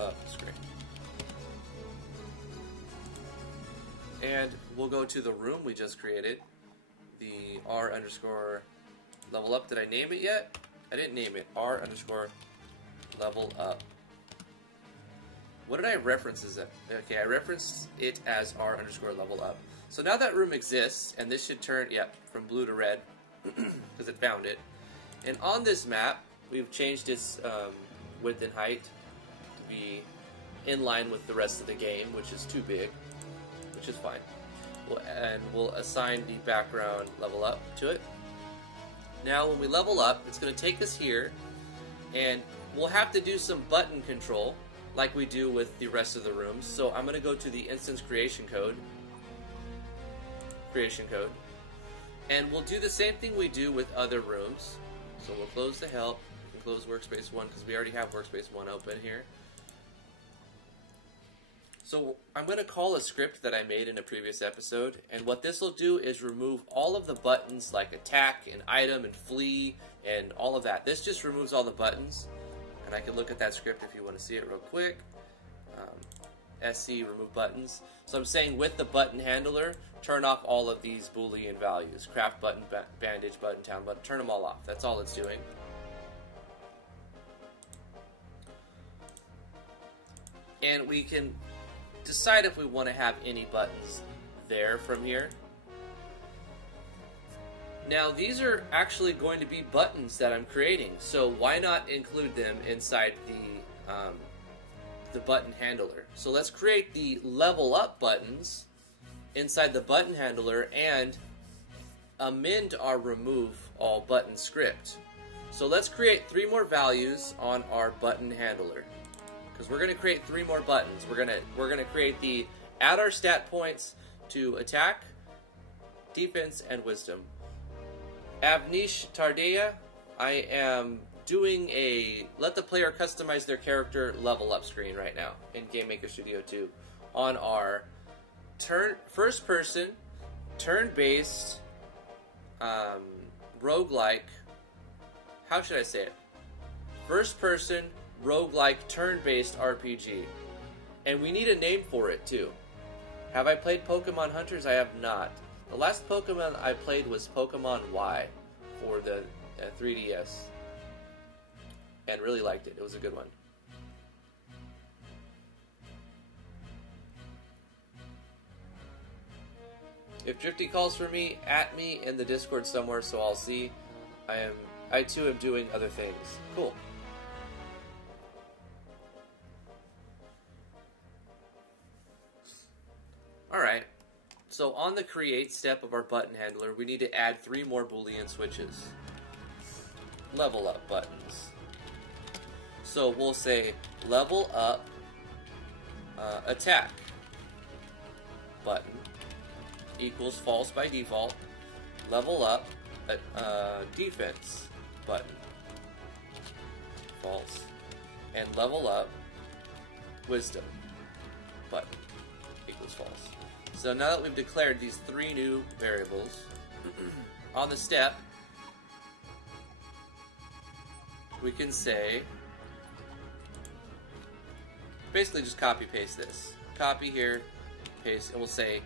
up screen. And we'll go to the room we just created, the r_level up. Did I name it yet? I didn't name it. r_level up. What did I reference as it? Okay, I referenced it as r_level up. So now that room exists, and this should turn, from blue to red, because it found it. And on this map, we've changed its width and height to be in line with the rest of the game, which is too big, which is fine. And we'll assign the background level up to it. Now when we level up, it's going to take us here, and we'll have to do some button control like we do with the rest of the rooms. So I'm going to go to the instance creation code, and we'll do the same thing we do with other rooms. So we'll close the help, we can close workspace 1 because we already have workspace 1 open here. So I'm going to call a script that I made in a previous episode, and what this will do is remove all of the buttons like attack and item and flee and all of that. This just removes all the buttons, and I can look at that script if you want to see it real quick. SC, remove buttons. So I'm saying with the button handler, turn off all of these Boolean values. Craft button, bandage button, town button, turn them all off. That's all it's doing. And we can decide if we want to have any buttons there from here. Now these are actually going to be buttons that I'm creating, so why not include them inside the button handler? So let's create the level up buttons inside the button handler and amend our remove all button script. So let's create 3 more values on our button handler, because we're going to create 3 more buttons. We're going to create the add our stat points to attack, defense, and wisdom. Avnish Tardea, I am doing a let the player customize their character level up screen right now in GameMaker Studio 2 on our first person, turn-based, roguelike, how should I say it? First person, roguelike, turn-based RPG. And we need a name for it too. Have I played Pokemon Hunters? I have not. The last Pokemon I played was Pokemon Y for the 3DS. And really liked it. It was a good one. If Drifty calls for me, at me in the Discord somewhere so I'll see. I too am doing other things. Cool. Alright, so on the create step of our button handler, we need to add 3 more Boolean switches. Level up buttons. So we'll say level up attack button equals false by default. Level up defense button false. And level up wisdom button equals false. So now that we've declared these 3 new variables, on the step, we can say, basically just copy paste this. Copy here, paste, and we'll say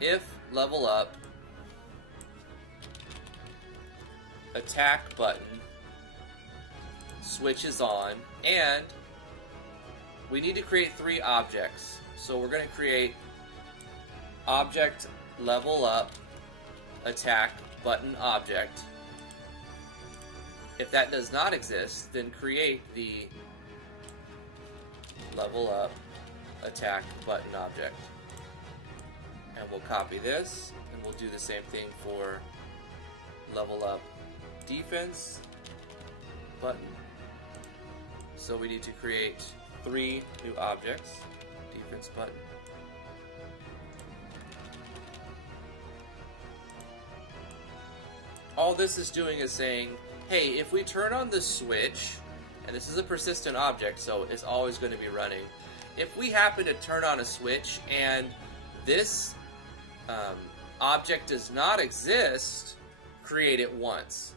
if level up attack button switches on, and we need to create 3 objects. So we're going to create object level up attack button object. If that does not exist, then create the level up attack button object. And we'll copy this, and we'll do the same thing for level up defense button. So we need to create 3 new objects. Defense button. All this is doing is saying, hey, if we turn on the switch, and this is a persistent object, so it's always going to be running. If we happen to turn on a switch and this object does not exist, create it once.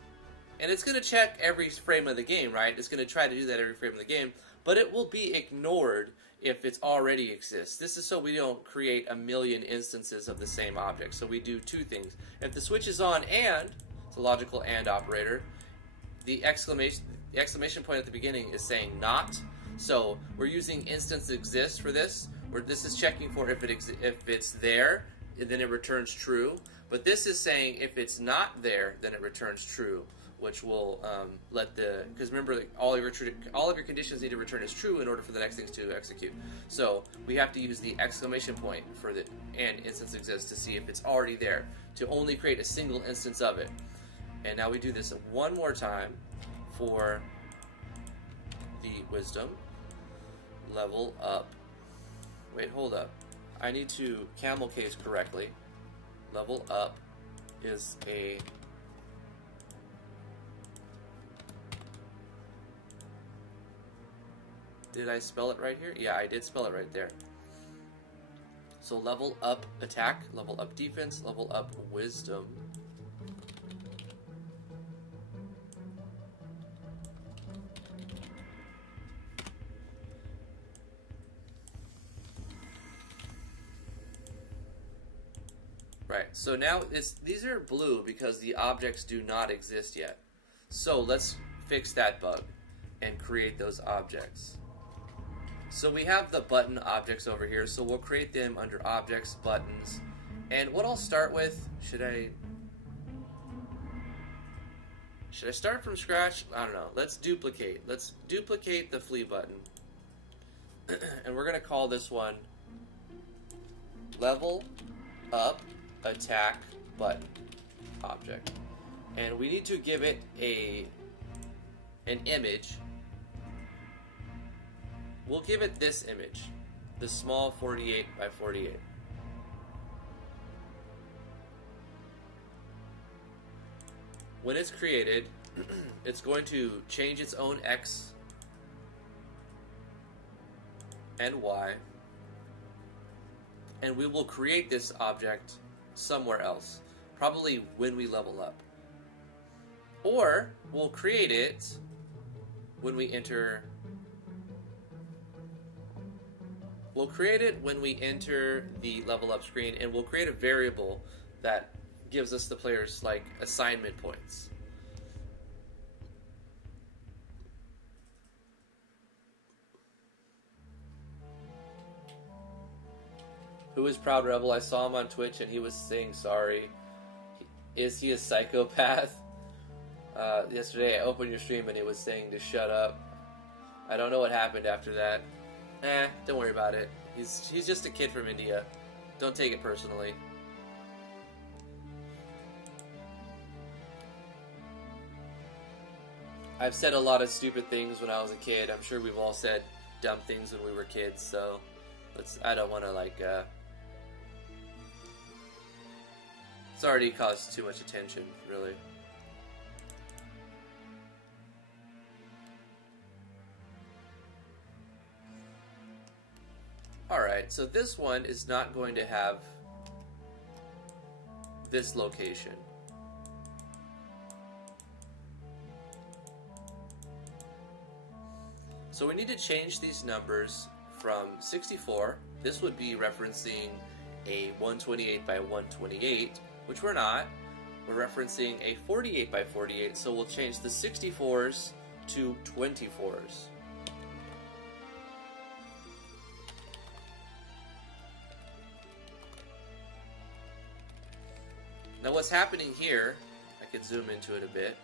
And it's going to check every frame of the game, right? It's going to try to do that every frame of the game, but it will be ignored if it already exists. This is so we don't create a million instances of the same object. So we do 2 things. If the switch is on and, it's a logical and operator, the exclamation point at the beginning is saying not. So we're using instance exists for this, where this is checking for if it's there, then it returns true. But this is saying if it's not there, then it returns true, which will because remember, all of your conditions need to return as true in order for the next things to execute. So we have to use the exclamation point for the and instance exists to see if it's already there, to only create a single instance of it. And now we do this one more time for the wisdom level up. Wait, hold up. I need to camel case correctly. Level up is a Did I spell it right here? Yeah, I did spell it right there. So level up attack, level up defense, level up wisdom. Right, so now these are blue because the objects do not exist yet. So let's fix that bug and create those objects. So we have the button objects over here, so we'll create them under objects, buttons. And what I'll start with, should I start from scratch? I don't know. Let's duplicate. Let's duplicate the flee button. And we're going to call this one level up attack button object. And we need to give it an image. We'll give it this image, the small 48 by 48. When it's created, it's going to change its own X and Y, and we will create this object somewhere else, probably when we level up. Or we'll create it when we enter the level up screen, and we'll create a variable that gives us the players like assignment points. Who is Proud Rebel? I saw him on Twitch and he was saying sorry. Is he a psychopath? Yesterday I opened your stream and he was saying to shut up. I don't know what happened after that. Don't worry about it. He's just a kid from India. Don't take it personally. I've said a lot of stupid things when I was a kid. I'm sure we've all said dumb things when we were kids, so I don't want to, like, it's already caused too much attention, really. Alright, so this one is not going to have this location. So we need to change these numbers from 64. This would be referencing a 128 by 128, which we're not. We're referencing a 48 by 48, so we'll change the 64s to 24s. Now what's happening here, I can zoom into it a bit,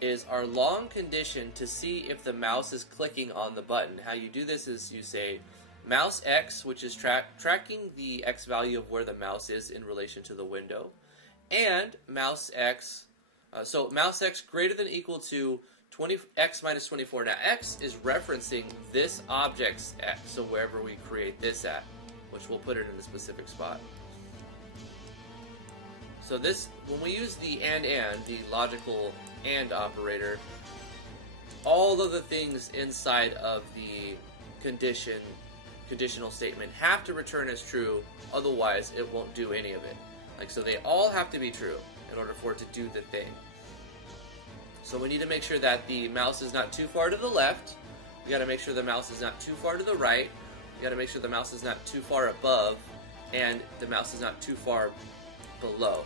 is our long condition to see if the mouse is clicking on the button. How you do this is you say mouse X, which is tracking the X value of where the mouse is in relation to the window, and mouse X, so mouse X greater than or equal to X minus 24. Now X is referencing this object's X, so wherever we create this at, which we'll put it in a specific spot. So this, when we use the and, the logical and operator, all of the things inside of the conditional statement have to return as true, otherwise it won't do any of it. Like, so they all have to be true in order for it to do the thing. So we need to make sure that the mouse is not too far to the left, we got to make sure the mouse is not too far to the right, we got to make sure the mouse is not too far above, and the mouse is not too far below.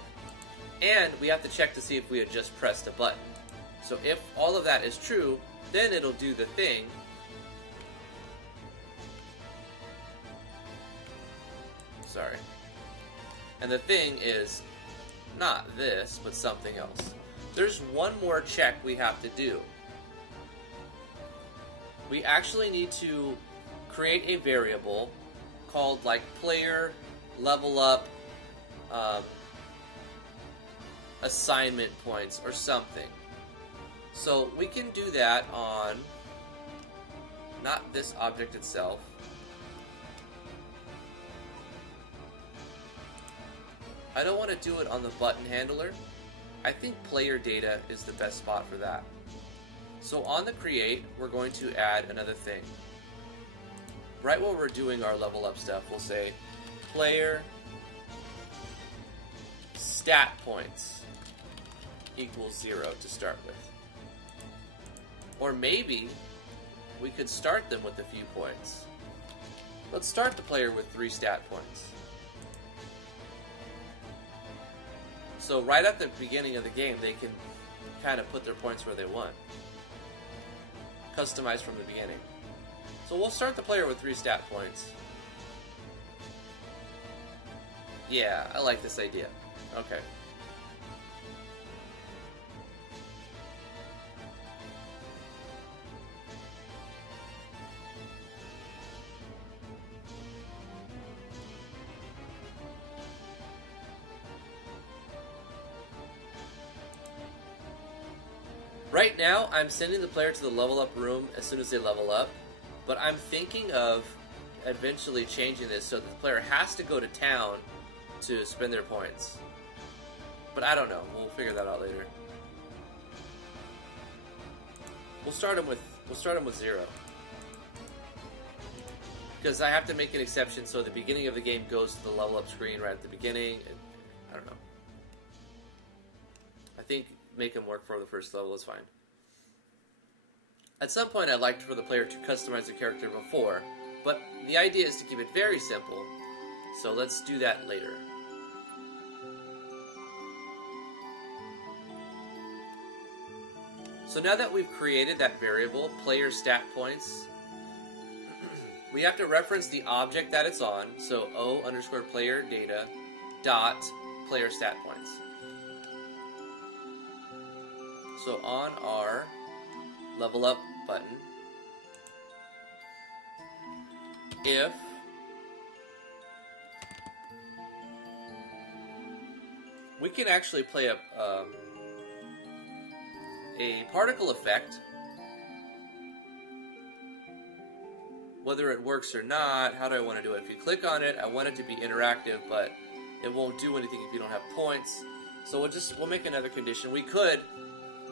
And we have to check to see if we had just pressed a button. So if all of that is true, then it'll do the thing. Sorry. And the thing is not this, but something else. There's one more check we have to do. We actually need to create a variable called, like, player level up assignment points or something. So we can do that on not this object itself. I don't want to do it on the button handler. I think player data is the best spot for that. So on the create, we're going to add another thing. Right while we're doing our level up stuff, we'll say player stat points equals 0 to start with. Or maybe we could start them with a few points. Let's start the player with 3 stat points. So right at the beginning of the game, they can kind of put their points where they want. Customize from the beginning. So we'll start the player with 3 stat points. Yeah, I like this idea. Okay. Right now, I'm sending the player to the level up room as soon as they level up, but I'm thinking of eventually changing this so that the player has to go to town to spend their points. But I don't know. We'll figure that out later. We'll start them with 0. Because I have to make an exception so the beginning of the game goes to the level up screen right at the beginning. And I don't know. I think make them work for the first level is fine. At some point I'd like for the player to customize the character before, but the idea is to keep it very simple, so let's do that later. So now that we've created that variable, player stat points, we have to reference the object that it's on, so O underscore player data dot player stat points. So on our level up button, if we can actually play a particle effect, whether it works or not. How do I want to do it? If you click on it, I want it to be interactive, but it won't do anything if you don't have points. So we'll make another condition. We could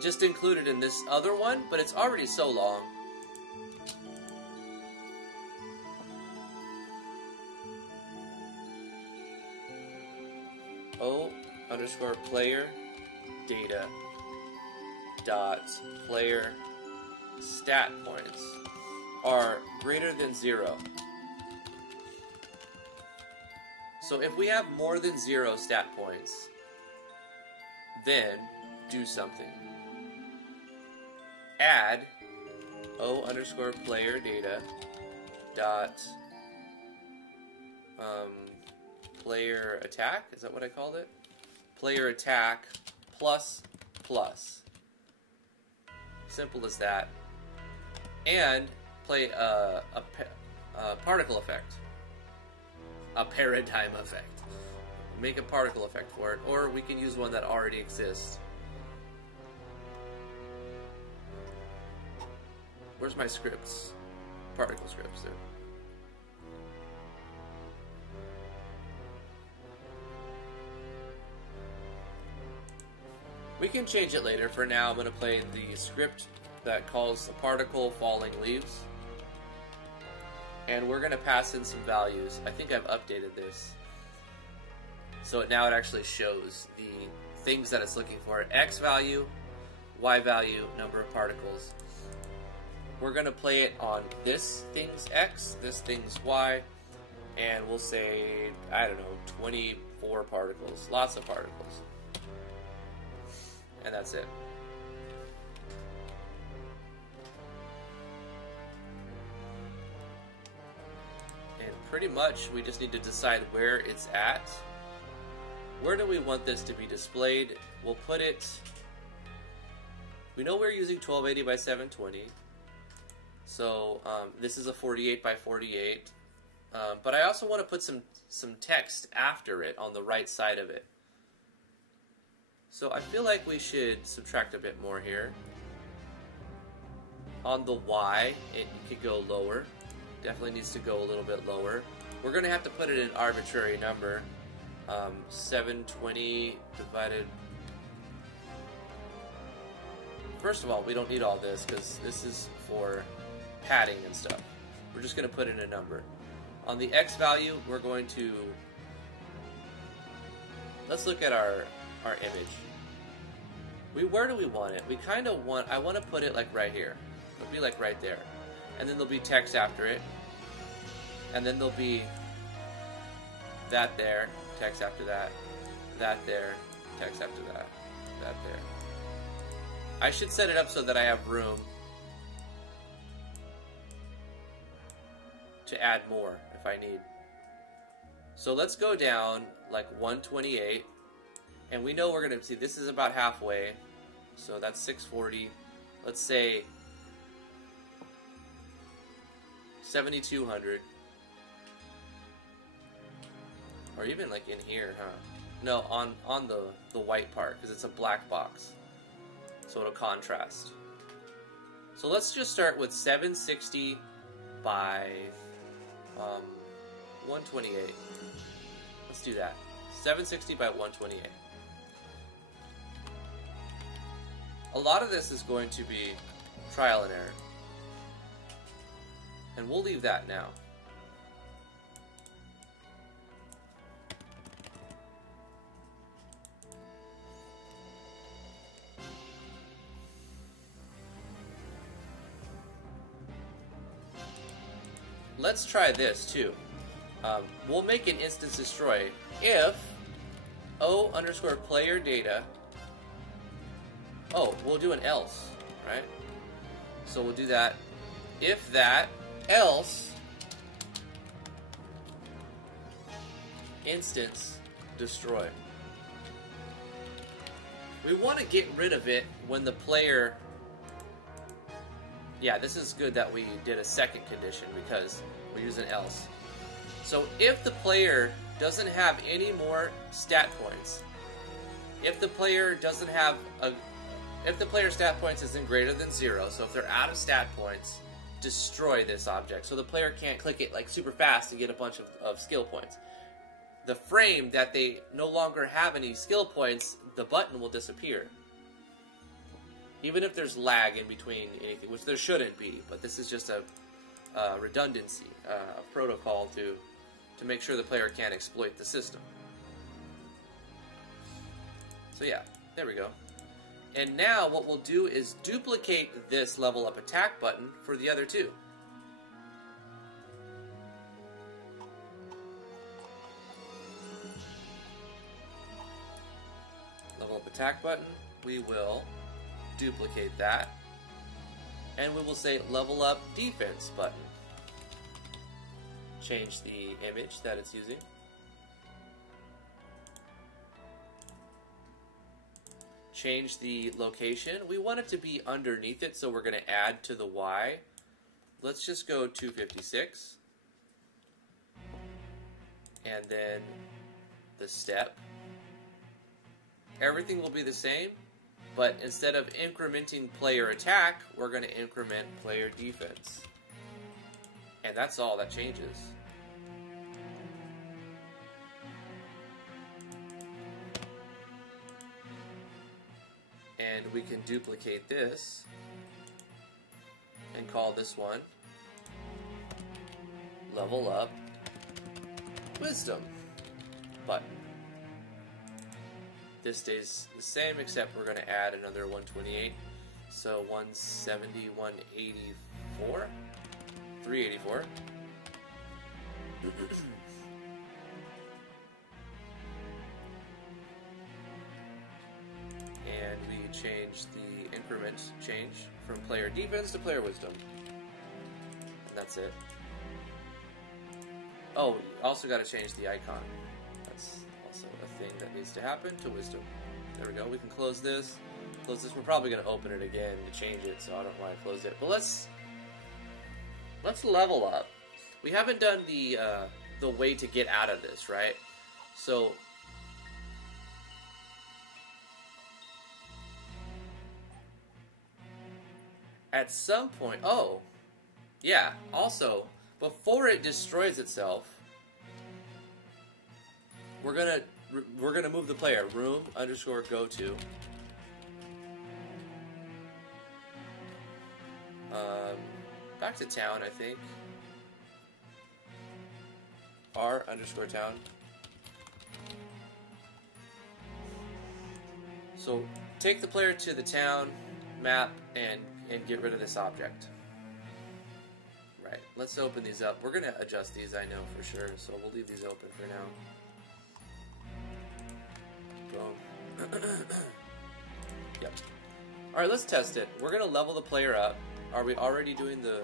just include it in this other one, but it's already so long. O underscore player data dot player stat points are greater than 0. So if we have more than 0 stat points, then do something. Add O underscore player data dot player attack, is that what I called it? Player attack plus plus. Simple as that. And play a particle effect. A paradigm effect. Make a particle effect for it, or we can use one that already exists. Where's my scripts? Particle scripts there. We can change it later. For now, I'm going to play the script that calls the particle falling leaves. And we're going to pass in some values. I think I've updated this. So now it actually shows the things that it's looking for. X value, Y value, number of particles. We're going to play it on this thing's X, this thing's Y, and we'll say, I don't know, 24 particles. Lots of particles. And that's it. And pretty much we just need to decide where it's at. Where do we want this to be displayed? We'll put it... We know we're using 1280 by 720. So this is a 48 by 48. But I also want to put some text after it on the right side of it. So I feel like we should subtract a bit more here. On the Y, it could go lower. Definitely needs to go a little bit lower. We're going to have to put it in an arbitrary number. 720 divided... First of all, we don't need all this because this is for padding and stuff. We're just going to put in a number. On the X value, we're going to... Let's look at our image. Where do we want it? We kind of want... I want to put it like right here. It'll be like right there. And then there'll be text after it. And then there'll be that there, text after that, that there, text after that, that there. I should set it up so that I have room to add more if I need. So let's go down like 128, and we know we're going to see this is about halfway, so that's 640. Let's say 7,200. Or even like in here, huh? No, on the white part, because it's a black box. So it'll contrast. So let's just start with 760 by 128. Let's do that. 760 by 128. A lot of this is going to be trial and error. And we'll leave that now. Let's try this too. We'll make an instance destroy if O underscore player data. Oh, we'll do an else, right? So we'll do that. If that, else instance destroy. We want to get rid of it when the player... Yeah, this is good that we did a second condition because we're using else. So if the player doesn't have any more stat points, if the player doesn't have if the player's stat points isn't greater than 0, so if they're out of stat points, destroy this object. So the player can't click it like super fast to get a bunch of skill points. The frame that they no longer have any skill points, the button will disappear. Even if there's lag in between anything, which there shouldn't be, but this is just a redundancy, a protocol to make sure the player can't exploit the system. So yeah, there we go. And now what we'll do is duplicate this level up attack button for the other two. Level up attack button, we will duplicate that. And we will say level up defense button. Change the image that it's using. Change the location. We want it to be underneath it, so we're going to add to the Y. Let's just go 256. And then the step. Everything will be the same, but instead of incrementing player attack, we're going to increment player defense. And that's all that changes. And we can duplicate this and call this one level up wisdom button. This stays the same, except we're going to add another 128. So 170, 184, 384. And we change the increment change from player defense to player wisdom. And that's it. Oh, also got to change the icon. That's also a thing that needs to happen to wisdom. There we go. We can close this. Close this. We're probably going to open it again to change it, so I don't want to close it. But let's level up. We haven't done the way to get out of this, right? So at some point, oh, yeah, also, before it destroys itself, we're gonna move the player, room underscore go to. Back to town, I think. R underscore town. So take the player to the town map and get rid of this object. Right, let's open these up. We're going to adjust these, I know for sure, so we'll leave these open for now. Boom. Yep. Alright, let's test it. We're going to level the player up. Are we already doing the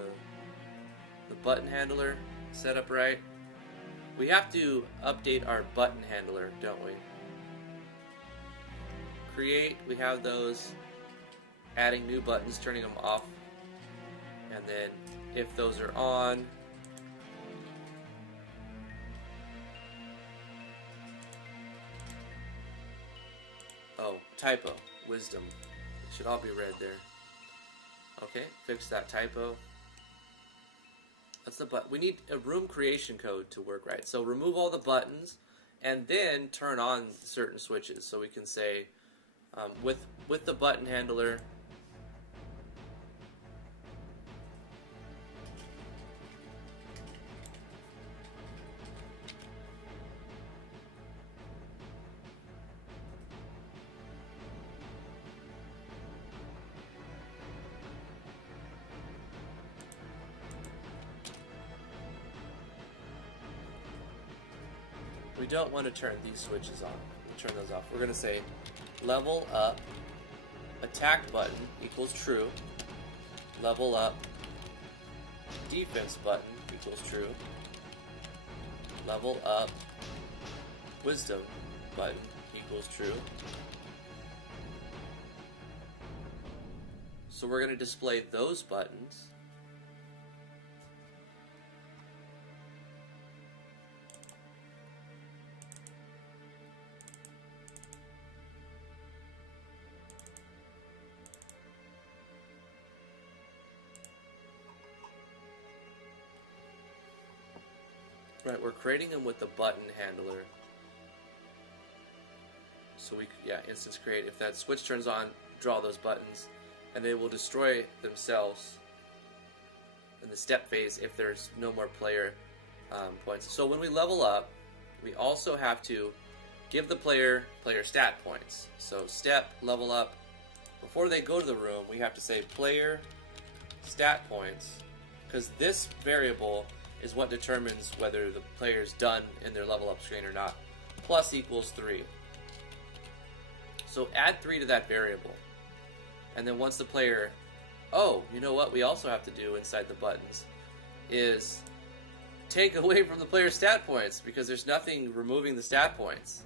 button handler setup right? We have to update our button handler, don't we? Create, we have those. Adding new buttons, turning them off, and then if those are on, oh, typo, wisdom, it should all be red there. Okay, fix that typo. That's the button. We need a room creation code to work right. So remove all the buttons and then turn on certain switches. So we can say with the button handler, we don't want to turn these switches on. We'll turn those off. We're going to say level up attack button equals true. Level up defense button equals true. Level up wisdom button equals true. So we're going to display those buttons. Right, we're creating them with the button handler. So we, instance create. If that switch turns on, draw those buttons, and they will destroy themselves in the step phase if there's no more player points. So when we level up, we also have to give the player stat points. So step, level up. Before they go to the room, we have to say player stat points, because this variable is what determines whether the player's done in their level up screen or not. Plus equals 3. So add 3 to that variable. And then once the player, oh, you know what we also have to do inside the buttons is take away from the player's stat points, because there's nothing removing the stat points.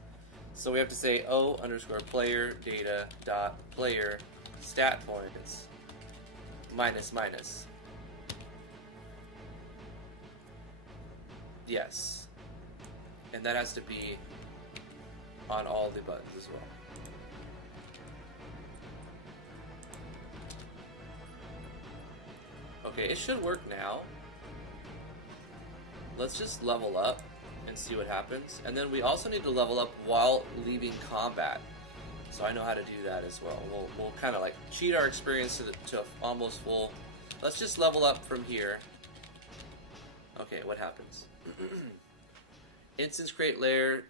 So we have to say O underscore player data dot player stat points minus minus. Yes. And that has to be on all the buttons as well. Okay, it should work now. Let's just level up and see what happens. And then we also need to level up while leaving combat. So I know how to do that as well. We'll kind of like cheat our experience to almost full. Let's just level up from here. Okay, what happens? Instance create layer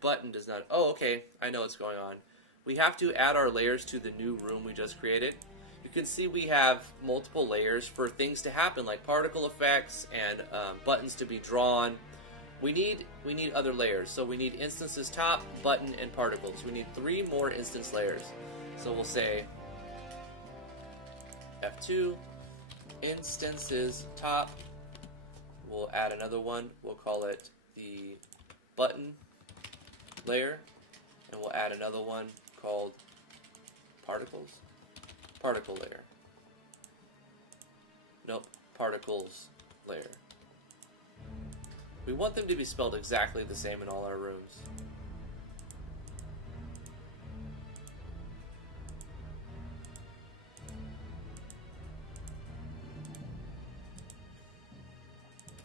button does not. Oh, okay, I know what's going on. We have to add our layers to the new room we just created. You can see we have multiple layers for things to happen, like particle effects and buttons to be drawn. We need other layers. So we need instances top, button, and particles. We need 3 more instance layers. So we'll say F2 instances top. We'll add another one. We'll call it the button layer, and we'll add another one called particles. Particle layer. Nope, particles layer. We want them to be spelled exactly the same in all our rooms.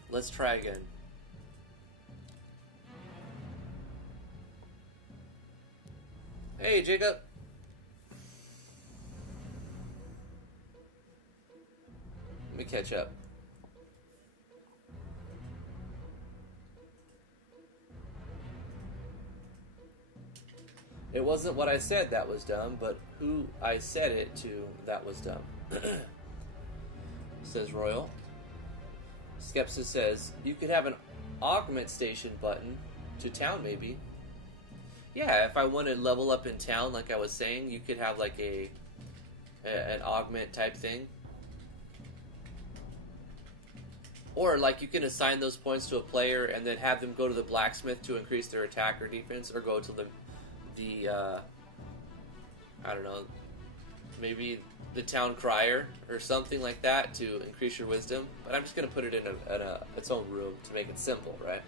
Let's try again. Hey, Jacob. Let me catch up. It wasn't what I said that was dumb, but who I said it to that was dumb. Says Royal. Skepsis says, you could have an augment station button to town maybe. Yeah, if I want to level up in town, like I was saying, you could have like an augment type thing. Or like you can assign those points to a player and then have them go to the blacksmith to increase their attack or defense, or go to the I don't know, maybe the town crier or something like that to increase your wisdom. But I'm just going to put it in its own room to make it simple, right?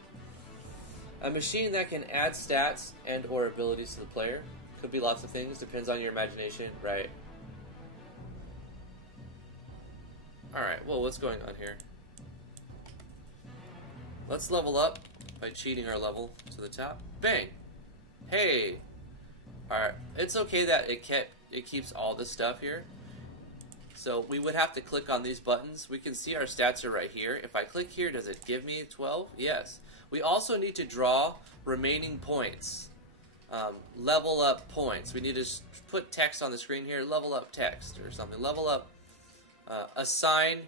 A machine that can add stats and or abilities to the player. Could be lots of things, depends on your imagination, right? Alright, well, what's going on here? Let's level up by cheating our level to the top. Bang! Hey! Alright, it's okay that it keeps all this stuff here. So we would have to click on these buttons. We can see our stats are right here. If I click here, does it give me 12? Yes. We also need to draw remaining points. Level up points. We need to put text on the screen here. Level up text or something. Level up. Assign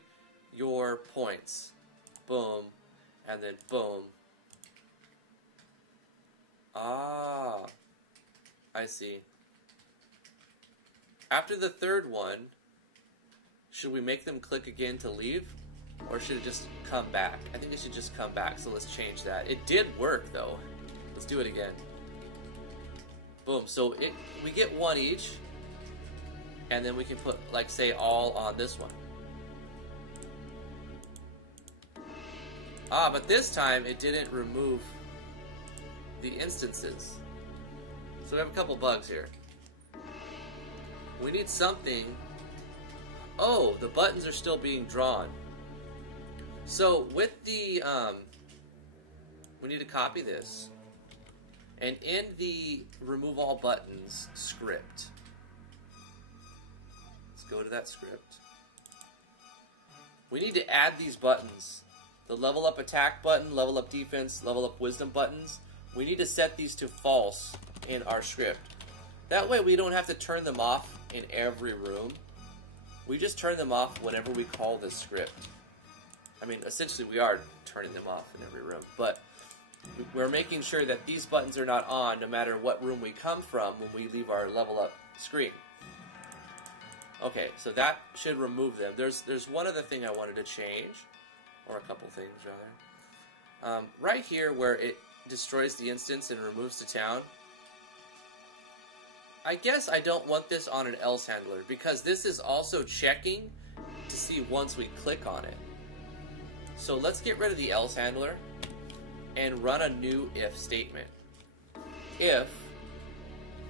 your points. Boom. And then boom. Ah. I see. After the third one, should we make them click again to leave? Or should it just come back? I think it should just come back, so let's change that. It did work, though. Let's do it again. Boom. So we get one each, and then we can put, like, say, all on this one. Ah, but this time it didn't remove the instances. So we have a couple bugs here. We need something. Oh, the buttons are still being drawn. So with the, we need to copy this. And in the remove all buttons script, let's go to that script. We need to add these buttons. The level up attack button, level up defense, level up wisdom buttons. We need to set these to false in our script. That way we don't have to turn them off in every room. We just turn them off whenever we call this script. I mean, essentially we are turning them off in every room, but we're making sure that these buttons are not on no matter what room we come from when we leave our level up screen. Okay, so that should remove them. There's one other thing I wanted to change, or a couple things rather. Right here where it destroys the instance and removes the town, I guess I don't want this on an else handler because this is also checking to see once we click on it. So let's get rid of the else handler and run a new if statement. If,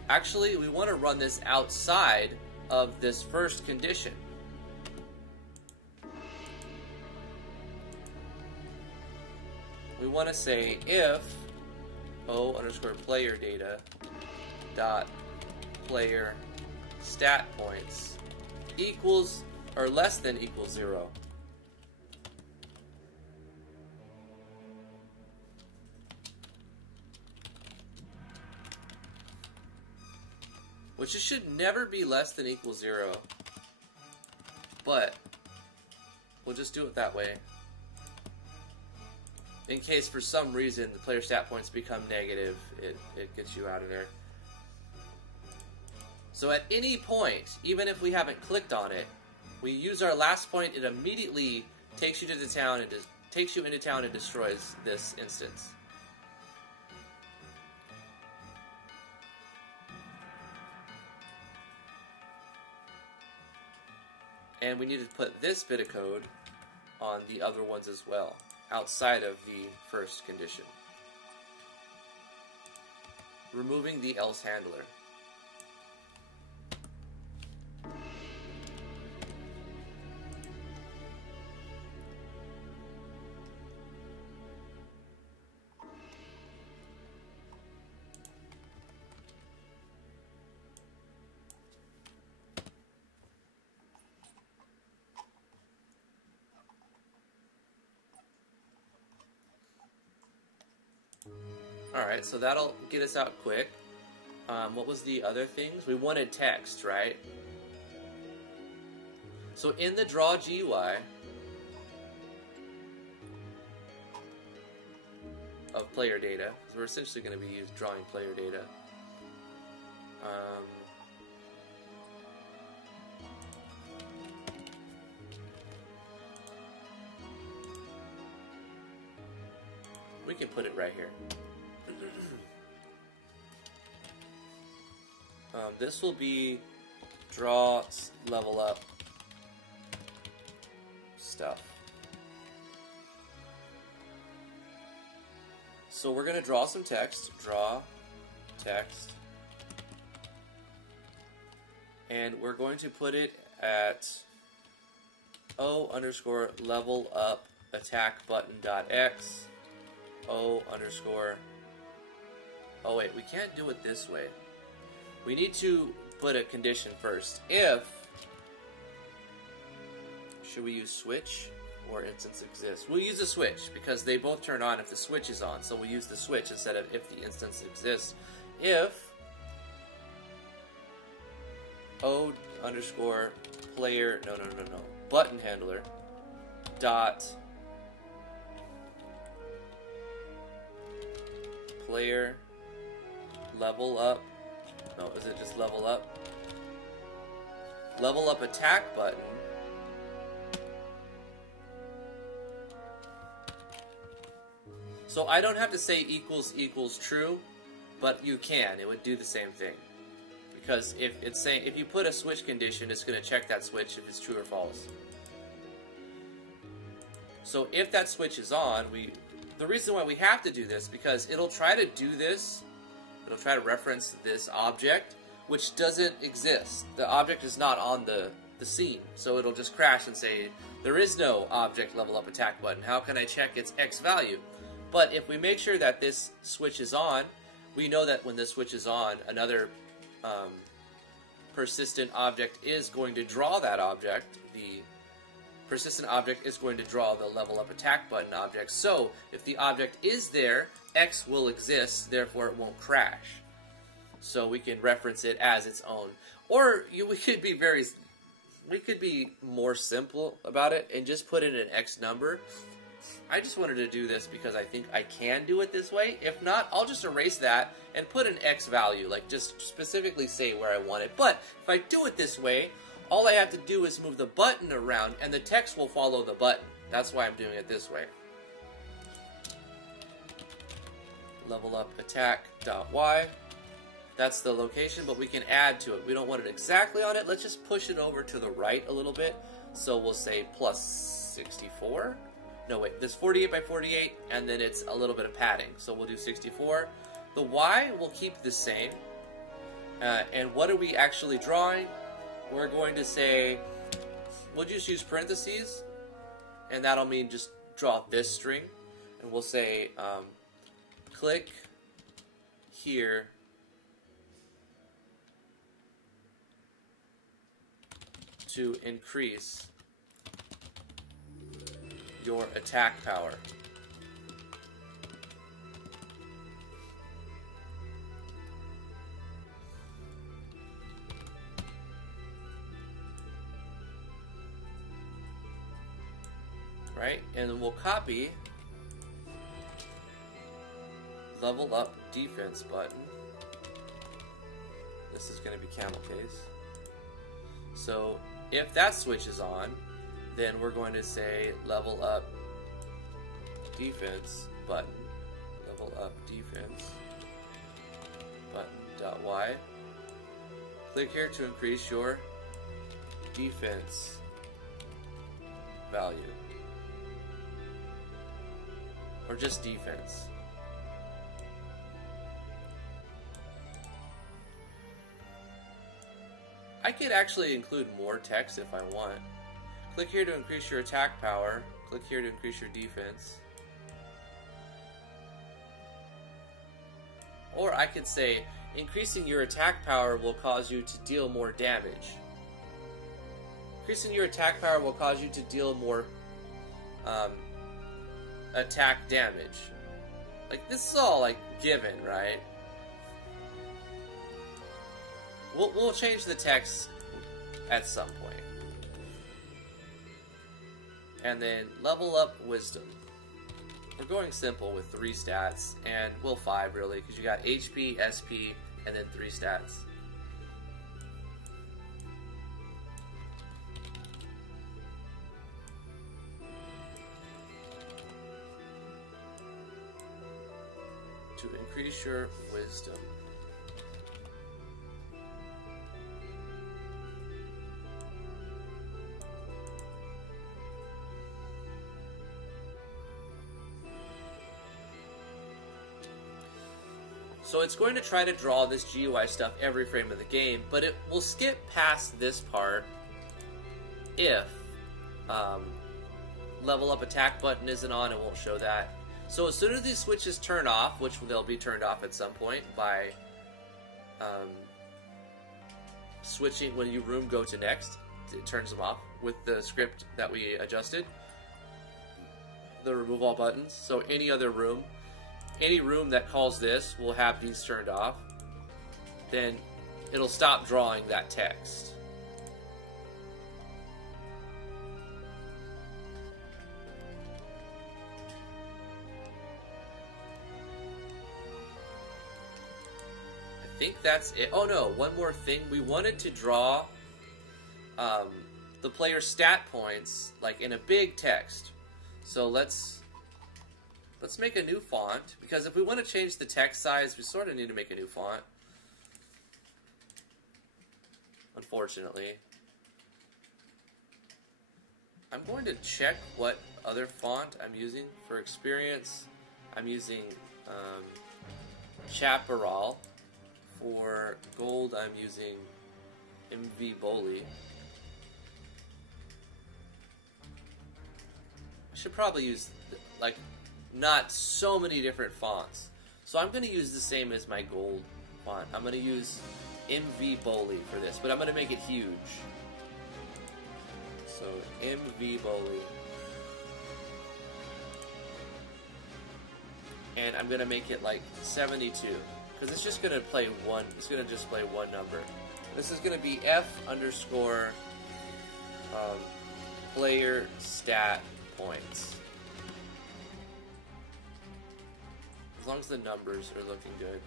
actually we want to run this outside of this first condition. We want to say if O underscore player data dot player stat points equals or less than equals 0. Which it should never be less than equals 0. But we'll just do it that way. In case for some reason the player stat points become negative, it gets you out of there. So at any point, even if we haven't clicked on it, we use our last point, it immediately takes you to the town and takes you into town and destroys this instance. And we need to put this bit of code on the other ones as well, outside of the first condition. Removing the else handler. Alright, so that'll get us out quick. What was the other things? We wanted text, right? So in the draw GUI of player data, because we're essentially going to be drawing player data. We can put it right here. This will be draw level up stuff. So we're going to draw some text. Draw text. And we're going to put it at O underscore level up attack button dot X. O underscore. Oh wait, we can't do it this way. We need to put a condition first. If, should we use switch or instance exists? We'll use a switch because they both turn on if the switch is on. So we'll use the switch instead of if the instance exists. If O underscore player, no, button handler dot player level up. No, is it just level up? Level up attack button. So I don't have to say equals true. but you can. It would do the same thing. Because if it's saying, if you put a switch condition, it's going to check that switch if it's true or false. So if that switch is on, the reason why we have to do this, because it'll try to do this, it'll try to reference this object, which doesn't exist. The object is not on the scene, so it'll just crash and say, there is no object level up attack button. How can I check its X value? But if we make sure that this switch is on, we know that when this switch is on, another persistent object is going to draw that object. The persistent object is going to draw the level up attack button object. So if the object is there, X will exist, therefore it won't crash. So we can reference it as its own. Or we could be more simple about it and just put in an X number. I just wanted to do this because I think I can do it this way. If not, I'll just erase that and put an X value, like just specifically say where I want it. But if I do it this way, all I have to do is move the button around and the text will follow the button. That's why I'm doing it this way. Level up attack.y. That's the location, but we can add to it. We don't want it exactly on it. Let's just push it over to the right a little bit. So we'll say plus 64. No, wait, there's 48 by 48, and then it's a little bit of padding. So we'll do 64. The Y will keep the same. And what are we actually drawing? We're going to say, we'll just use parentheses, and that'll mean just draw this string. And we'll say, click here to increase your attack power. Right? And then we'll copy level up defense button. This is going to be camel case. So if that switch is on, then we're going to say level up defense button. Level up defense button .y. Click here to increase your defense value. Or just defense. I could actually include more text if I want. Click here to increase your attack power. Click here to increase your defense. Or I could say, increasing your attack power will cause you to deal more damage. Increasing your attack power will cause you to deal more attack damage. Like, this is all, like, given, right? We'll change the text at some point. And then level up wisdom. We're going simple with 3 stats, and well 5 really, because you got HP, SP, and then 3 stats. To increase your wisdom. So it's going to try to draw this GUI stuff every frame of the game, but it will skip past this part if level up attack button isn't on. It won't show that. So as soon as these switches turn off, which they'll be turned off at some point by switching when you room go to next, it turns them off with the script that we adjusted. The remove all buttons. So any other room. Any room that calls this will have these turned off. Then it'll stop drawing that text. I think that's it. Oh no, one more thing. We wanted to draw the player's stat points like in a big text. So let's Let's make a new font, because if we want to change the text size, we sort of need to make a new font. Unfortunately. I'm going to check what other font I'm using for experience. I'm using Chaparral. For gold, I'm using MV Boli. I should probably use, like, not so many different fonts. So I'm going to use the same as my gold font. I'm going to use MV Boli for this, but I'm going to make it huge. So MV Boli. And I'm going to make it like 72. Because it's just going to play one, it's going to just play one number. This is going to be F underscore player stat points. As long as the numbers are looking good.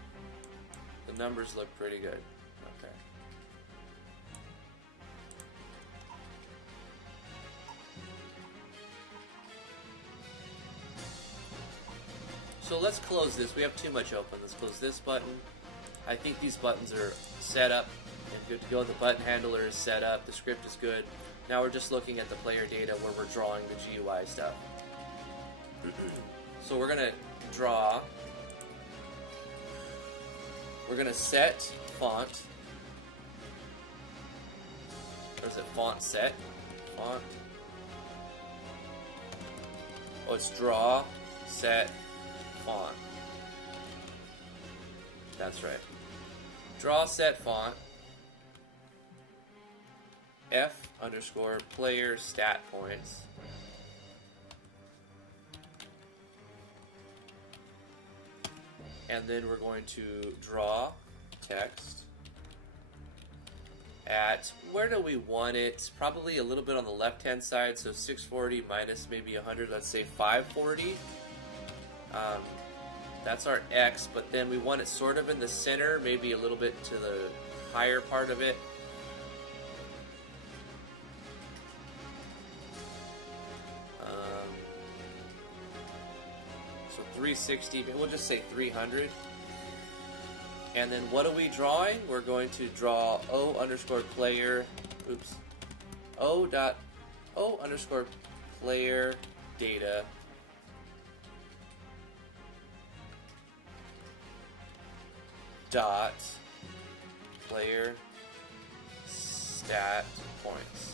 The numbers look pretty good. Okay. So let's close this. We have too much open. Let's close this button. I think these buttons are set up and good to go. The button handler is set up. The script is good. Now we're just looking at the player data where we're drawing the GUI stuff. So we're going to draw. We're going to set font. Or is it font set? Font. Oh, it's draw, set, font. That's right. Draw set font. F underscore player stat points. And then we're going to draw text at, where do we want it? Probably a little bit on the left hand side, so 640 minus maybe 100, let's say 540. That's our X, but then we want it sort of in the center, maybe a little bit to the higher part of it. So 360, we'll just say 300. And then what are we drawing? We're going to draw O underscore player, oops, O underscore player data dot player stat points.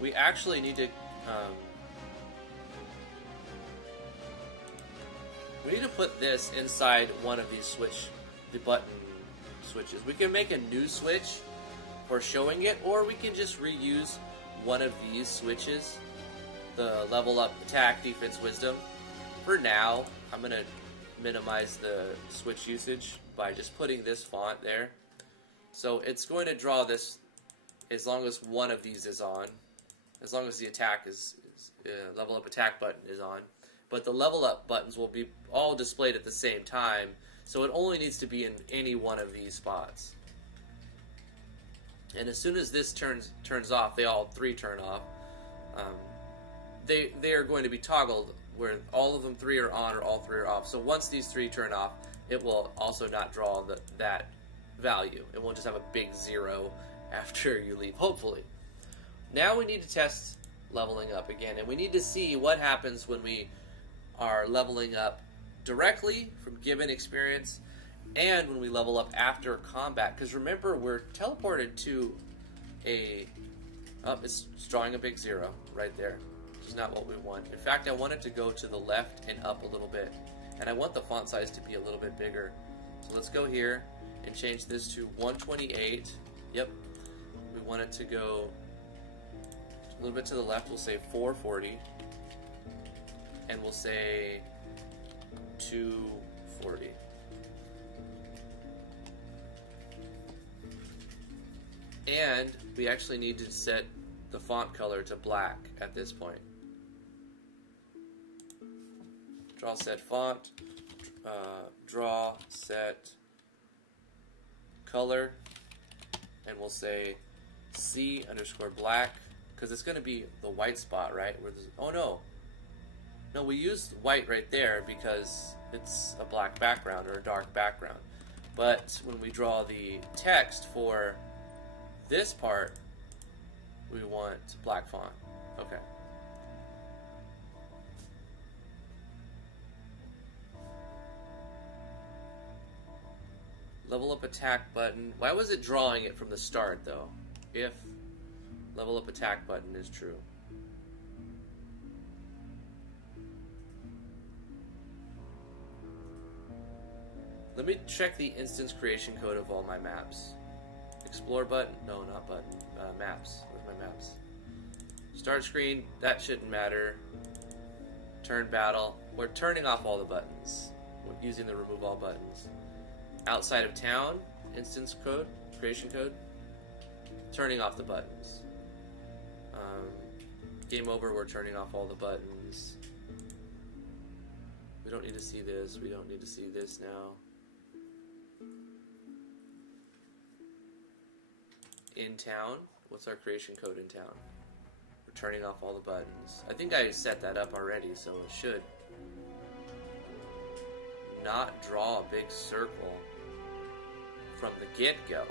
We actually need to put this inside one of these the button switches. We can make a new switch for showing it, or we can just reuse one of these switches, the level up, attack, defense, wisdom. For now, I'm going to minimize the switch usage by just putting this font there. So it's going to draw this as long as one of these is on. As long as the attack level up attack button is on. But the level up buttons will be all displayed at the same time, so it only needs to be in any one of these spots. And as soon as this turns off, they all three turn off. They are going to be toggled where all of them three are on or all three are off. So once these three turn off, it will also not draw that value. It won't just have a big 0 after you leave, hopefully. Now we need to test leveling up again, and we need to see what happens when we are leveling up directly from given experience and when we level up after combat. Because remember, we're teleported to it's drawing a big 0 right there, which is not what we want. In fact, I want it to go to the left and up a little bit, and I want the font size to be a little bit bigger. So let's go here and change this to 128. Yep, we want it to go a little bit to the left. We'll say 440, and we'll say 240. And we actually need to set the font color to black at this point. Draw set font, draw set color, and we'll say C underscore black, because it's going to be the white spot, right? Where oh no. No, we used white right there because it's a black background or a dark background. But when we draw the text for this part, we want black font. Okay. Level up attack button. Why was it drawing it from the start though? If level up attack button is true. Let me check the instance creation code of all my maps. Explore button? No, not button. Maps. Where's my maps? Start screen, that shouldn't matter. Turn battle. We're turning off all the buttons. We're using the remove all buttons. Outside of town, instance code, creation code. Turning off the buttons. Game over, we're turning off all the buttons. We don't need to see this. We don't need to see this now. In town, what's our creation code in town? We're turning off all the buttons. I think I set that up already, so it should not draw a big circle from the get-go.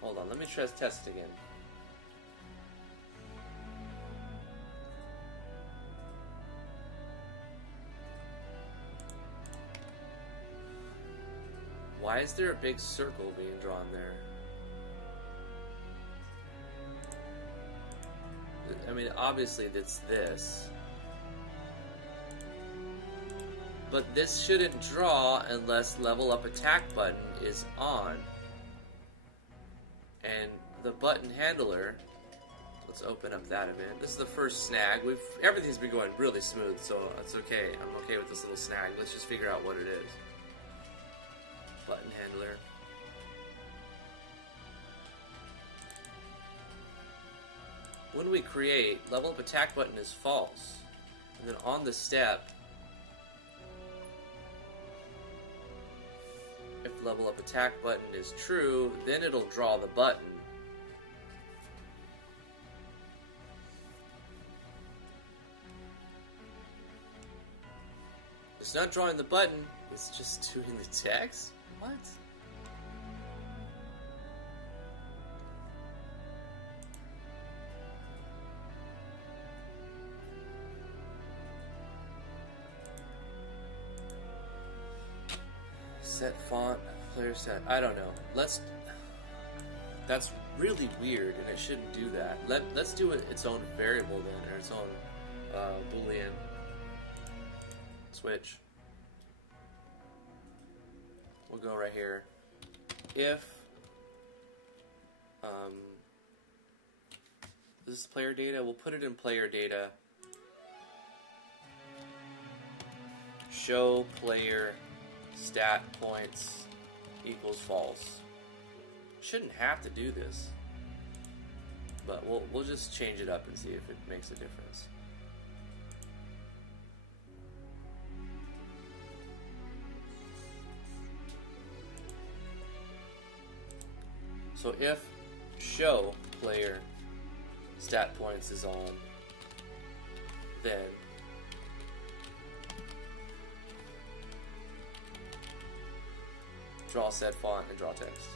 Hold on, let me test it again. Why is there a big circle being drawn there? I mean, obviously it's this. But this shouldn't draw unless level up attack button is on. And the button handler, let's open up that a minute. This is the first snag. Everything's been going really smooth, so it's okay. I'm okay with this little snag. Let's just figure out what it is. Button handler. When we create, level up attack button is false. And then on the step, if level up attack button is true, then it'll draw the button. It's not drawing the button, it's just doing the text? What? Set font, player set. I don't know. That's really weird, and it shouldn't do that. Let's do it its own variable then, or its own boolean. Switch. We'll go right here. If this is player data, we'll put it in player data. Show player stat points equals false. Shouldn't have to do this, but we'll just change it up and see if it makes a difference. So if show player stat points is on, then draw set font and draw text.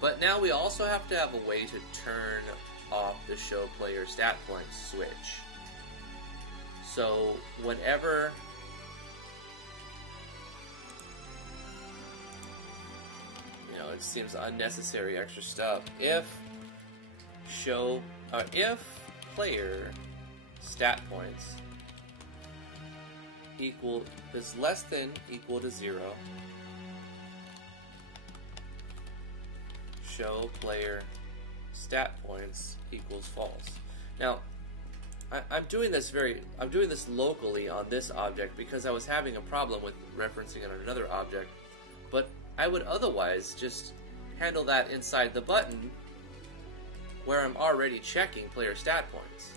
But now we also have to have a way to turn off the show player stat points switch. So whenever it seems unnecessary extra stuff. If player stat points is less than equal to 0, show player stat points equals false. Now, I'm doing this locally on this object because I was having a problem with referencing it on another object, but I would otherwise just handle that inside the button where I'm already checking player stat points.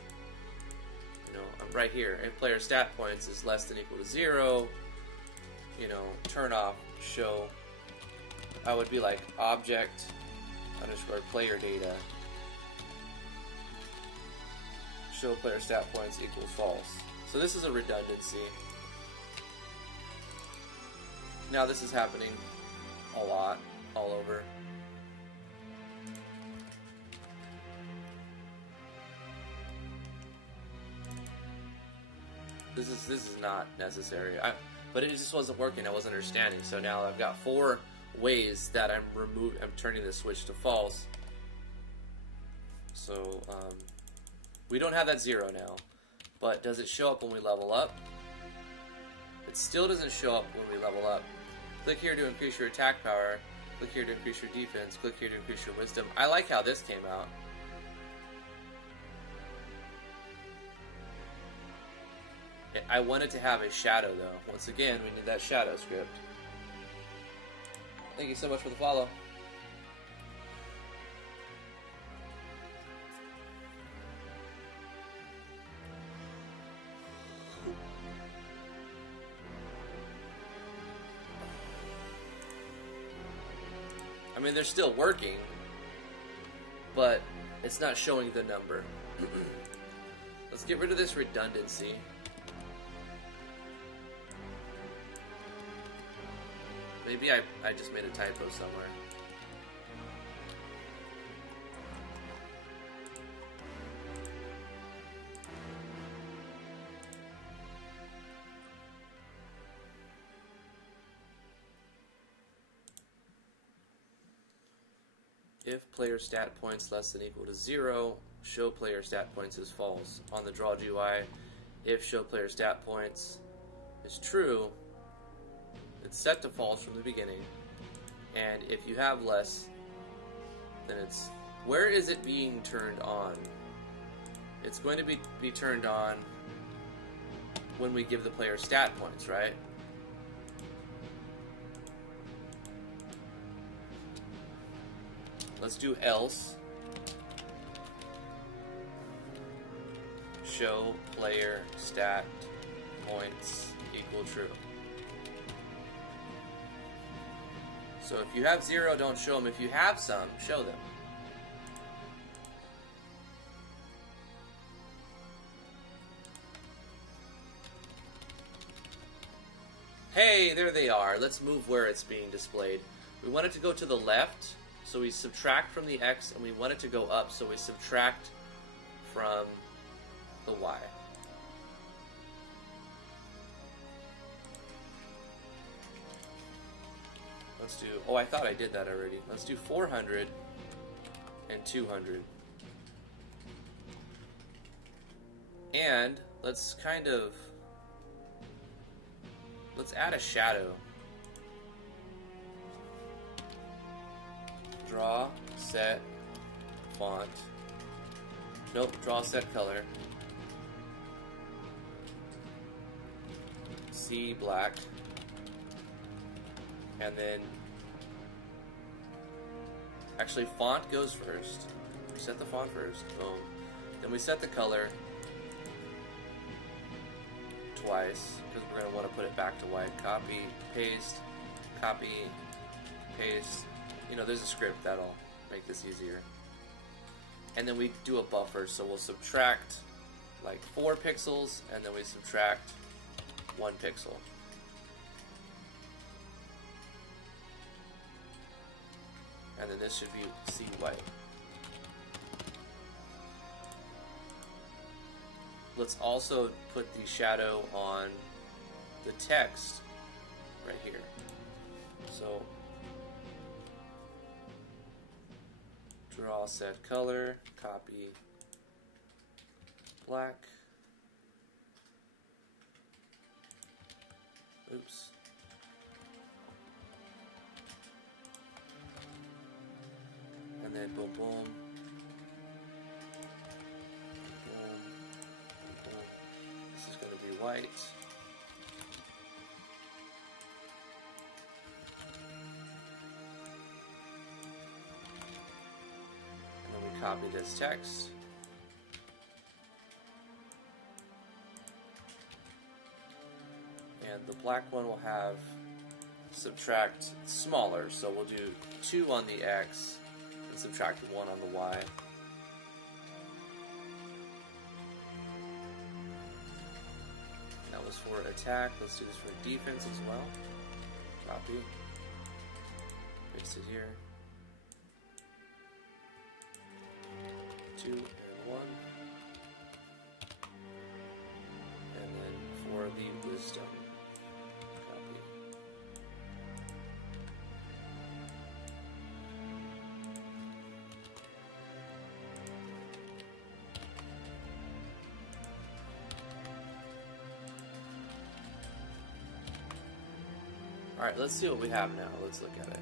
You know, I'm right here. If player stat points is less than or equal to 0, you know, turn off show. I would be like object underscore player data show player stat points equals false. So this is a redundancy. Now this is happening a lot, all over. This is not necessary. But it just wasn't working. I wasn't understanding. So now I've got 4 ways that I'm turning the switch to false. So we don't have that 0 now. But does it show up when we level up? It still doesn't show up when we level up. Click here to increase your attack power. Click here to increase your defense. Click here to increase your wisdom. I like how this came out. I wanted to have a shadow though. Once again, we need that shadow script. Thank you so much for the follow. I mean, they're still working, but it's not showing the number. Let's get rid of this redundancy. Maybe I just made a typo somewhere. If player stat points less than or equal to 0, show player stat points is false. On the draw GUI, if show player stat points is true, it's set to false from the beginning, and if you have less, then it's... Where is it being turned on? It's going to be turned on when we give the player stat points, right? Let's do else. Show player stat points equal true. So if you have 0, don't show them. If you have some, show them. Hey, there they are. Let's move where it's being displayed. We want it to go to the left, so we subtract from the X, and we want it to go up, so we subtract from the Y. Let's do, oh, I thought I did that already. Let's do 400 and 200. And let's let's add a shadow. Draw, set, font. Nope, draw, set, color. C, black. And then, actually font goes first. We set the font first, boom. Then we set the color twice, because we're going to want to put it back to white. Copy, paste, you know, there's a script that'll make this easier. And then we do a buffer, so we'll subtract like 4 pixels, and then we subtract 1 pixel. And then this should be C white. Let's also put the shadow on the text right here. So draw, set, color, copy, black. Oops. then boom, boom. Boom. Boom. This is going to be white. And then we copy this text. And the black one will have subtract smaller, so we'll do 2 on the X and subtract 1 on the Y. That was for attack. Let's do this for defense as well. Copy. Paste it here. 2 and 1. And then for the wisdom. Alright, let's see what we have now. Let's look at it.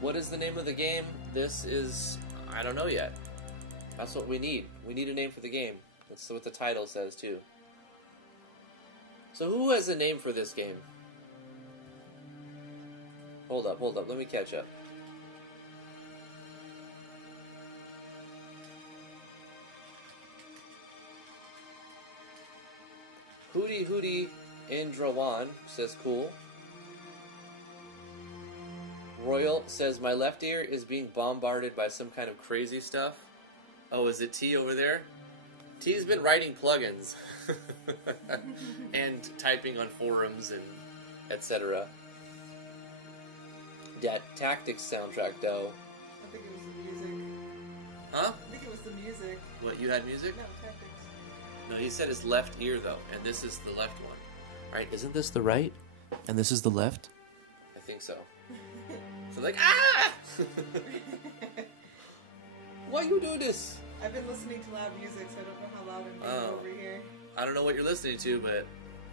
What is the name of the game? This is... I don't know yet. That's what we need. We need a name for the game. That's what the title says, too. So who has a name for this game? Hold up. Let me catch up. Hootie Indrawan says cool. Royal says my left ear is being bombarded by some kind of crazy stuff. Oh, is it T over there? T's been writing plugins and typing on forums and etc. That Tactics soundtrack though. I think it was the music. Huh? I think it was the music. What, you had music? No, Tactics. No, he said his left ear, though, and this is the left one. Alright, isn't this the right? And this is the left? I think so. So, like, ah! Why you do this? I've been listening to loud music, so I don't know how loud I'm being over here. I don't know what you're listening to, but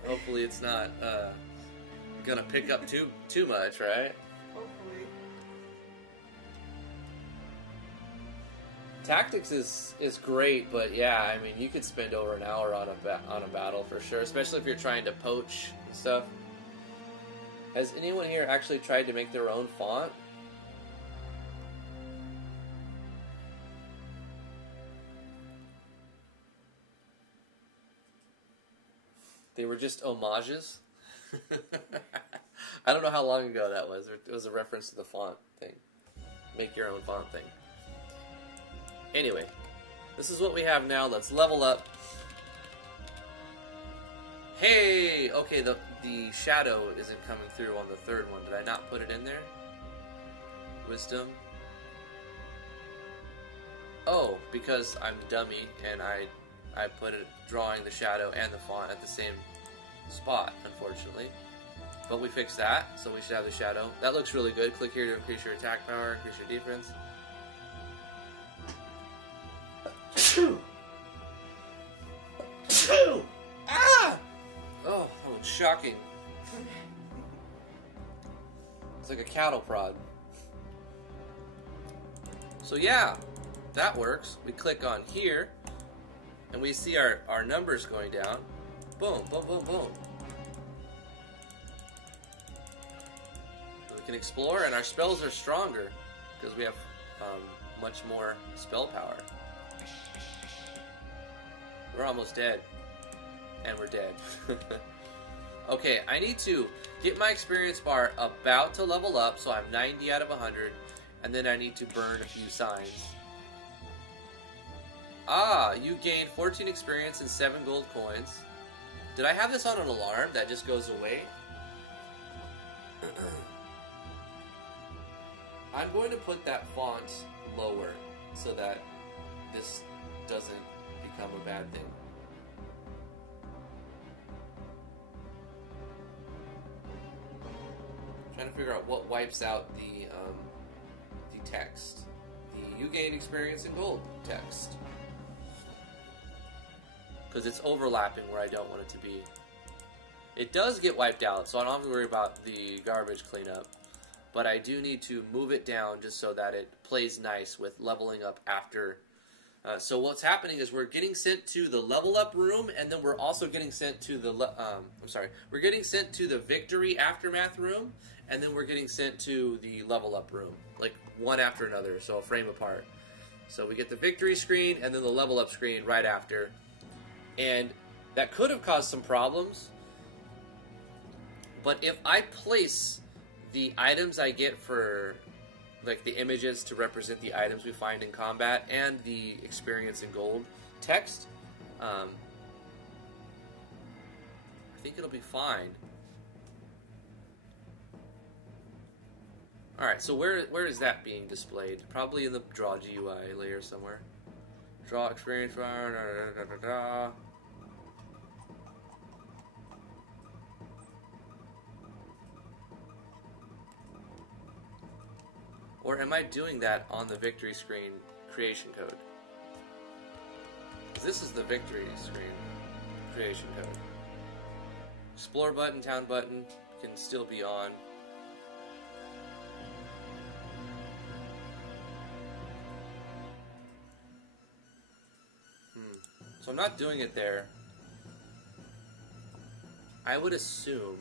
hopefully it's not gonna pick up too much, right? Hopefully. Tactics is great, but yeah, I mean, you could spend over an hour on a battle for sure, especially if you're trying to poach and stuff. Has anyone here actually tried to make their own font? They were just homages? I don't know how long ago that was. It was a reference to the font thing. Make your own font thing. Anyway, this is what we have now. Let's level up. Hey! Okay, the shadow isn't coming through on the third one. Did I not put it in there? Wisdom. Oh, because I'm dummy and I put it drawing the shadow and the font at the same spot, unfortunately. But we fixed that, so we should have the shadow. That looks really good. Click here to increase your attack power, increase your defense. Ah! Oh, that was shocking. It's like a cattle prod. So yeah, that works. We click on here, and we see our numbers going down. Boom, boom, boom, boom. We can explore, and our spells are stronger because we have much more spell power. We're almost dead. And we're dead. Okay, I need to get my experience bar about to level up, so I'm 90 out of 100, and then I need to burn a few signs. Ah, you gained 14 experience and 7 gold coins. Did I have this on an alarm that just goes away? I'm going to put that font lower so that this doesn't become a bad thing. Trying to figure out what wipes out the text. The you gain experience in gold text. Because it's overlapping where I don't want it to be. It does get wiped out, so I don't have to worry about the garbage cleanup. But I do need to move it down just so that it plays nice with leveling up after. So what's happening is we're getting sent to the level up room, and then we're also getting sent to the we're getting sent to the victory aftermath room, and then we're getting sent to the level up room, like one after another, so a frame apart. So we get the victory screen and then the level up screen right after, and that could have caused some problems. But if I place the items I get for, like, the images to represent the items we find in combat and the experience in gold text, I think it'll be fine. Alright, so where is that being displayed? Probably in the draw GUI layer somewhere. Draw experience, da, da, da, da, da. Or am I doing that on the victory screen creation code? Because this is the victory screen creation code. Explore button, town button can still be on. So I'm not doing it there. I would assume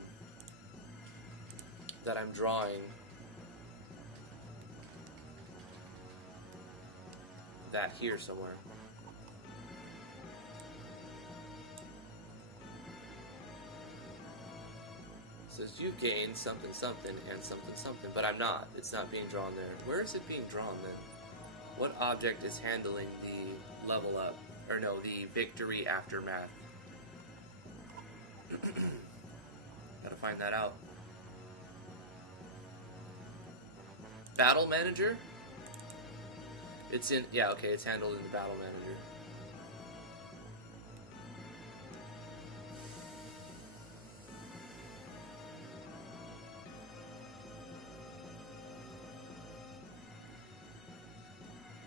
that I'm drawing that here somewhere. It says you gained something something and something something, but I'm not. It's not being drawn there. Where is it being drawn then? What object is handling the level up? Or no, the victory aftermath. Gotta find that out. Battle manager? It's in, yeah, okay, it's handled in the battle manager.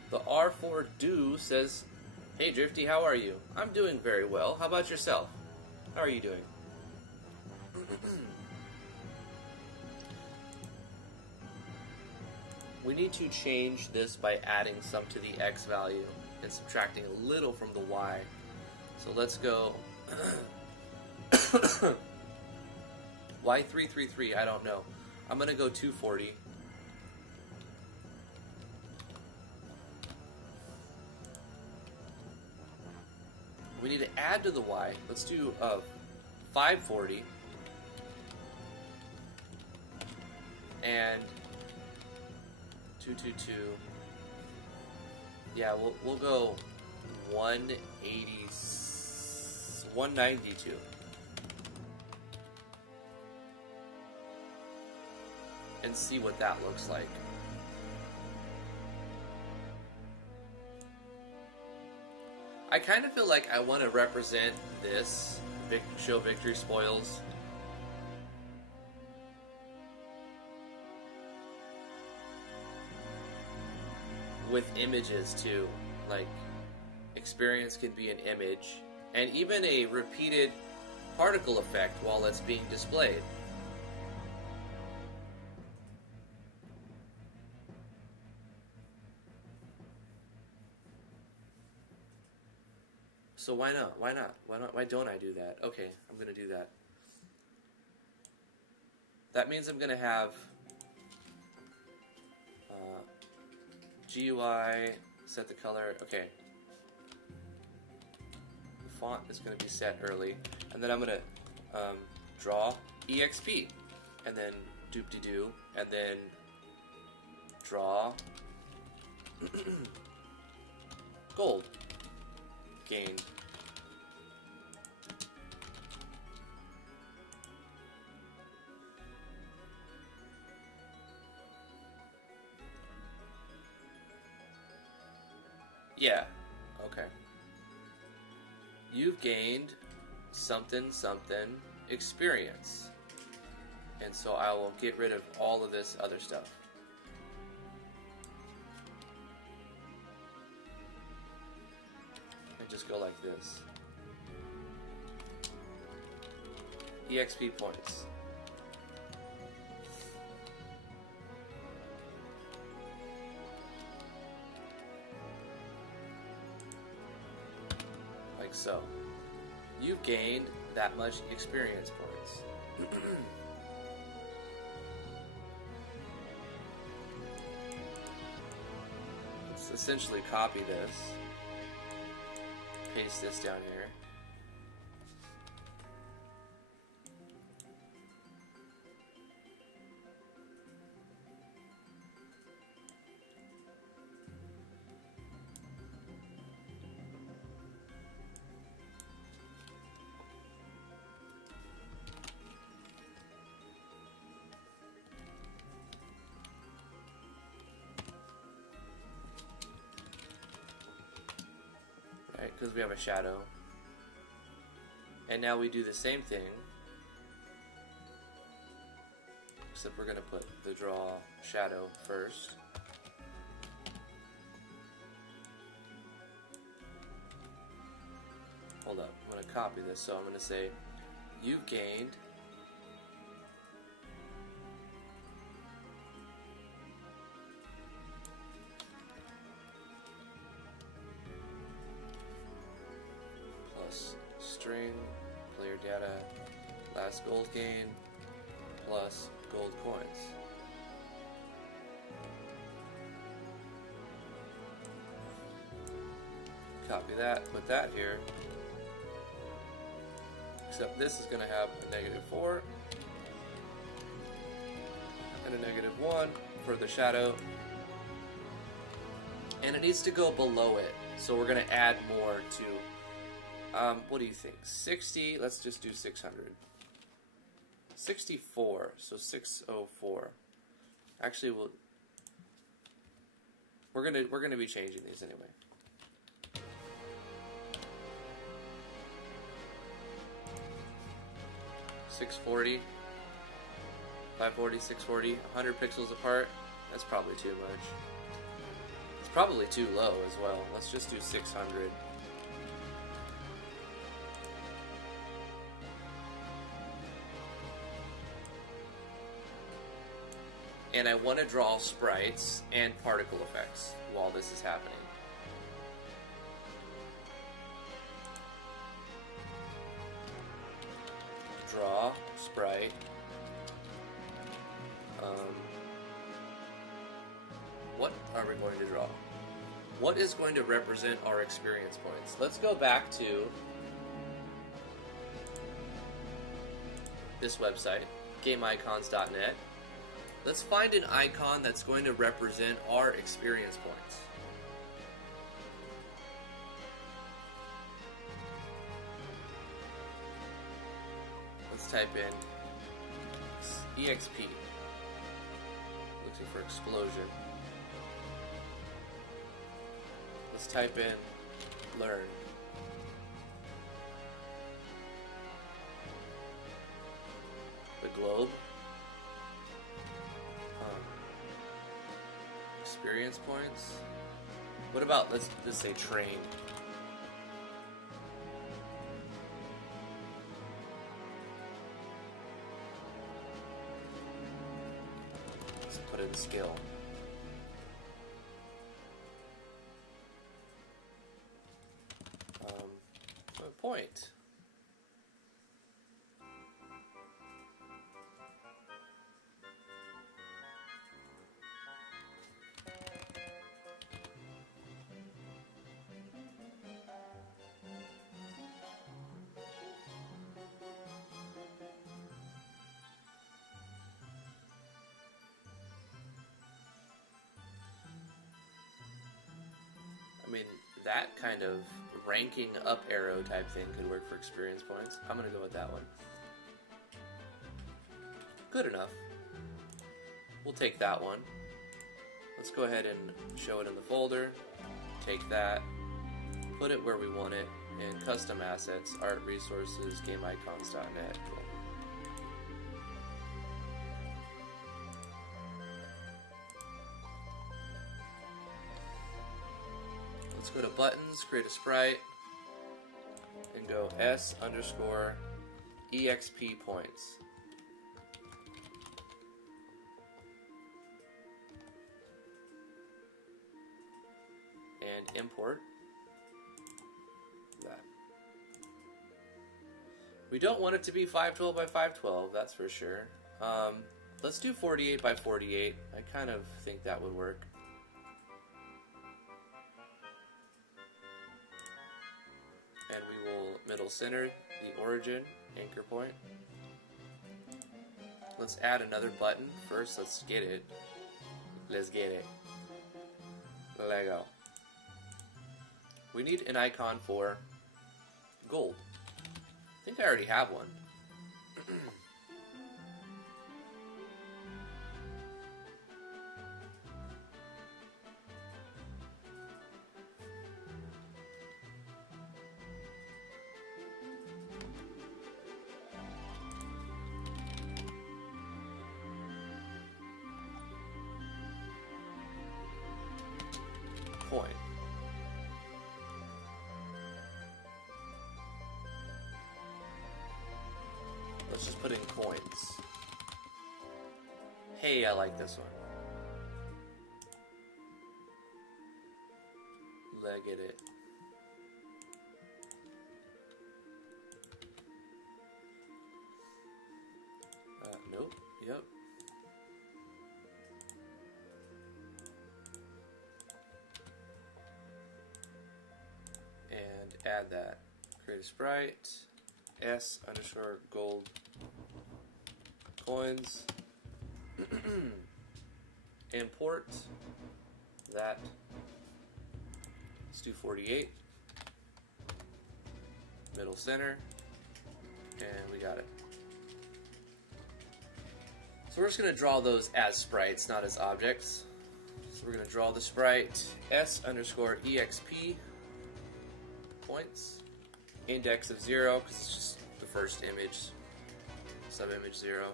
The R4 Do says, "Hey Drifty, how are you? I'm doing very well. How about yourself? How are you doing?" We need to change this by adding some to the X value and subtracting a little from the Y. So let's go Y333, I don't know. I'm gonna go 240. We need to add to the Y. Let's do 540 and 222. Yeah, we'll go 180, 192. And see what that looks like. I kind of feel like I want to represent this, show victory spoils, with images too. Like, experience can be an image, and even a repeated particle effect while it's being displayed. So why not? Why not? Why don't I do that? Okay, I'm gonna do that. That means I'm gonna have GUI, set the color. Okay. The font is gonna be set early, and then I'm gonna draw EXP, and then doop-de-doo, and then draw gold gain. Yeah, okay. You've gained something something experience. And so I will get rid of all of this other stuff. And just go like this. EXP points. Like so. You've gained that much experience points. Let's essentially copy this. Paste this down here. Because we have a shadow. And now we do the same thing, except we're going to put the draw shadow first. Hold up, I'm going to copy this, so I'm going to say you've gained string, player data, last gold gain, plus gold coins. Copy that, put that here. Except this is going to have a -4 and a -1 for the shadow. And it needs to go below it, so we're going to add more to... what do you think? 60, let's just do 600. 64, so 604. Actually, we're gonna be changing these anyway. $640, $540, $640, 100 pixels apart. That's probably too much. It's probably too low as well. Let's just do 600. And I want to draw sprites and particle effects while this is happening. Draw, sprite. What are we going to draw? What is going to represent our experience points? Let's go back to this website, gameicons.net. Let's find an icon that's going to represent our experience points. Let's type in EXP. Looking for explosion. Let's type in learn. The globe. Experience points. What about, let's just say train. Let's put in skill. A point. I mean, that kind of ranking up arrow type thing could work for experience points. I'm going to go with that one. Good enough. We'll take that one. Let's go ahead and show it in the folder. Take that, put it where we want it, and custom assets, art resources, gameicons.net. Cool. Let's go to buttons, create a sprite, and go S_EXP EXP points. And import that. We don't want it to be 512 by 512, that's for sure. Let's do 48 by 48. I kind of think that would work. And we will middle center the origin anchor point. Let's add another button. First, let's get it. Let's get it. Lego. We need an icon for gold. I think I already have one. Coin. Let's just put in coins. Hey, I like this one. Leg it. Nope. Yep. And add that. Create a sprite. S underscore gold coins. Import that. Let's do 48. Middle center. And we got it. So we're just going to draw those as sprites, not as objects. So we're going to draw the sprite S underscore EXP points. Index of 0, because it's just the first image, subimage 0.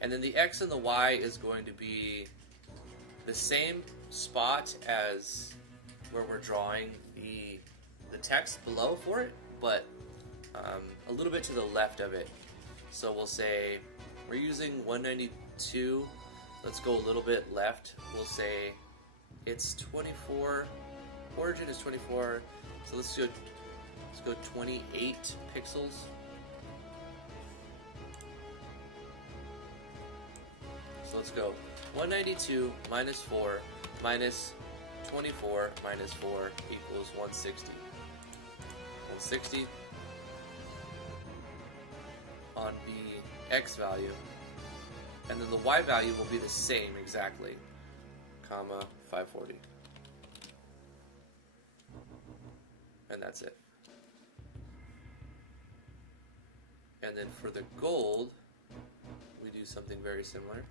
And then the X and the Y is going to be the same spot as where we're drawing the text below for it, but a little bit to the left of it. So we'll say we're using 192. Let's go a little bit left. We'll say it's 24. Origin is 24. So let's go 28 pixels. So let's go 192 minus 4 minus 24 minus 4 equals 160. 160 on the X value. And then the Y value will be the same exactly, comma 540. And that's it. And then for the gold, we do something very similar.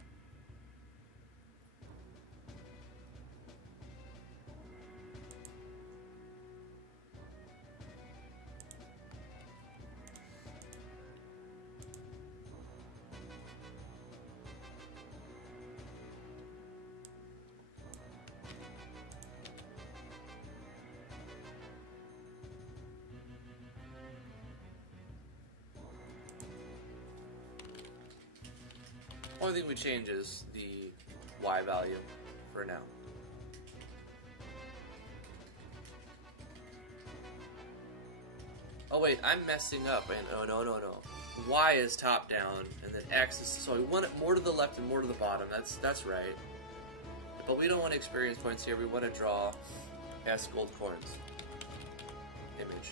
Only thing we change is the Y value for now. Oh wait, I'm messing up. And oh no. Y is top down, and then X is, so we want it more to the left and more to the bottom. That's right. But we don't want experience points here. We want to draw S gold coins image.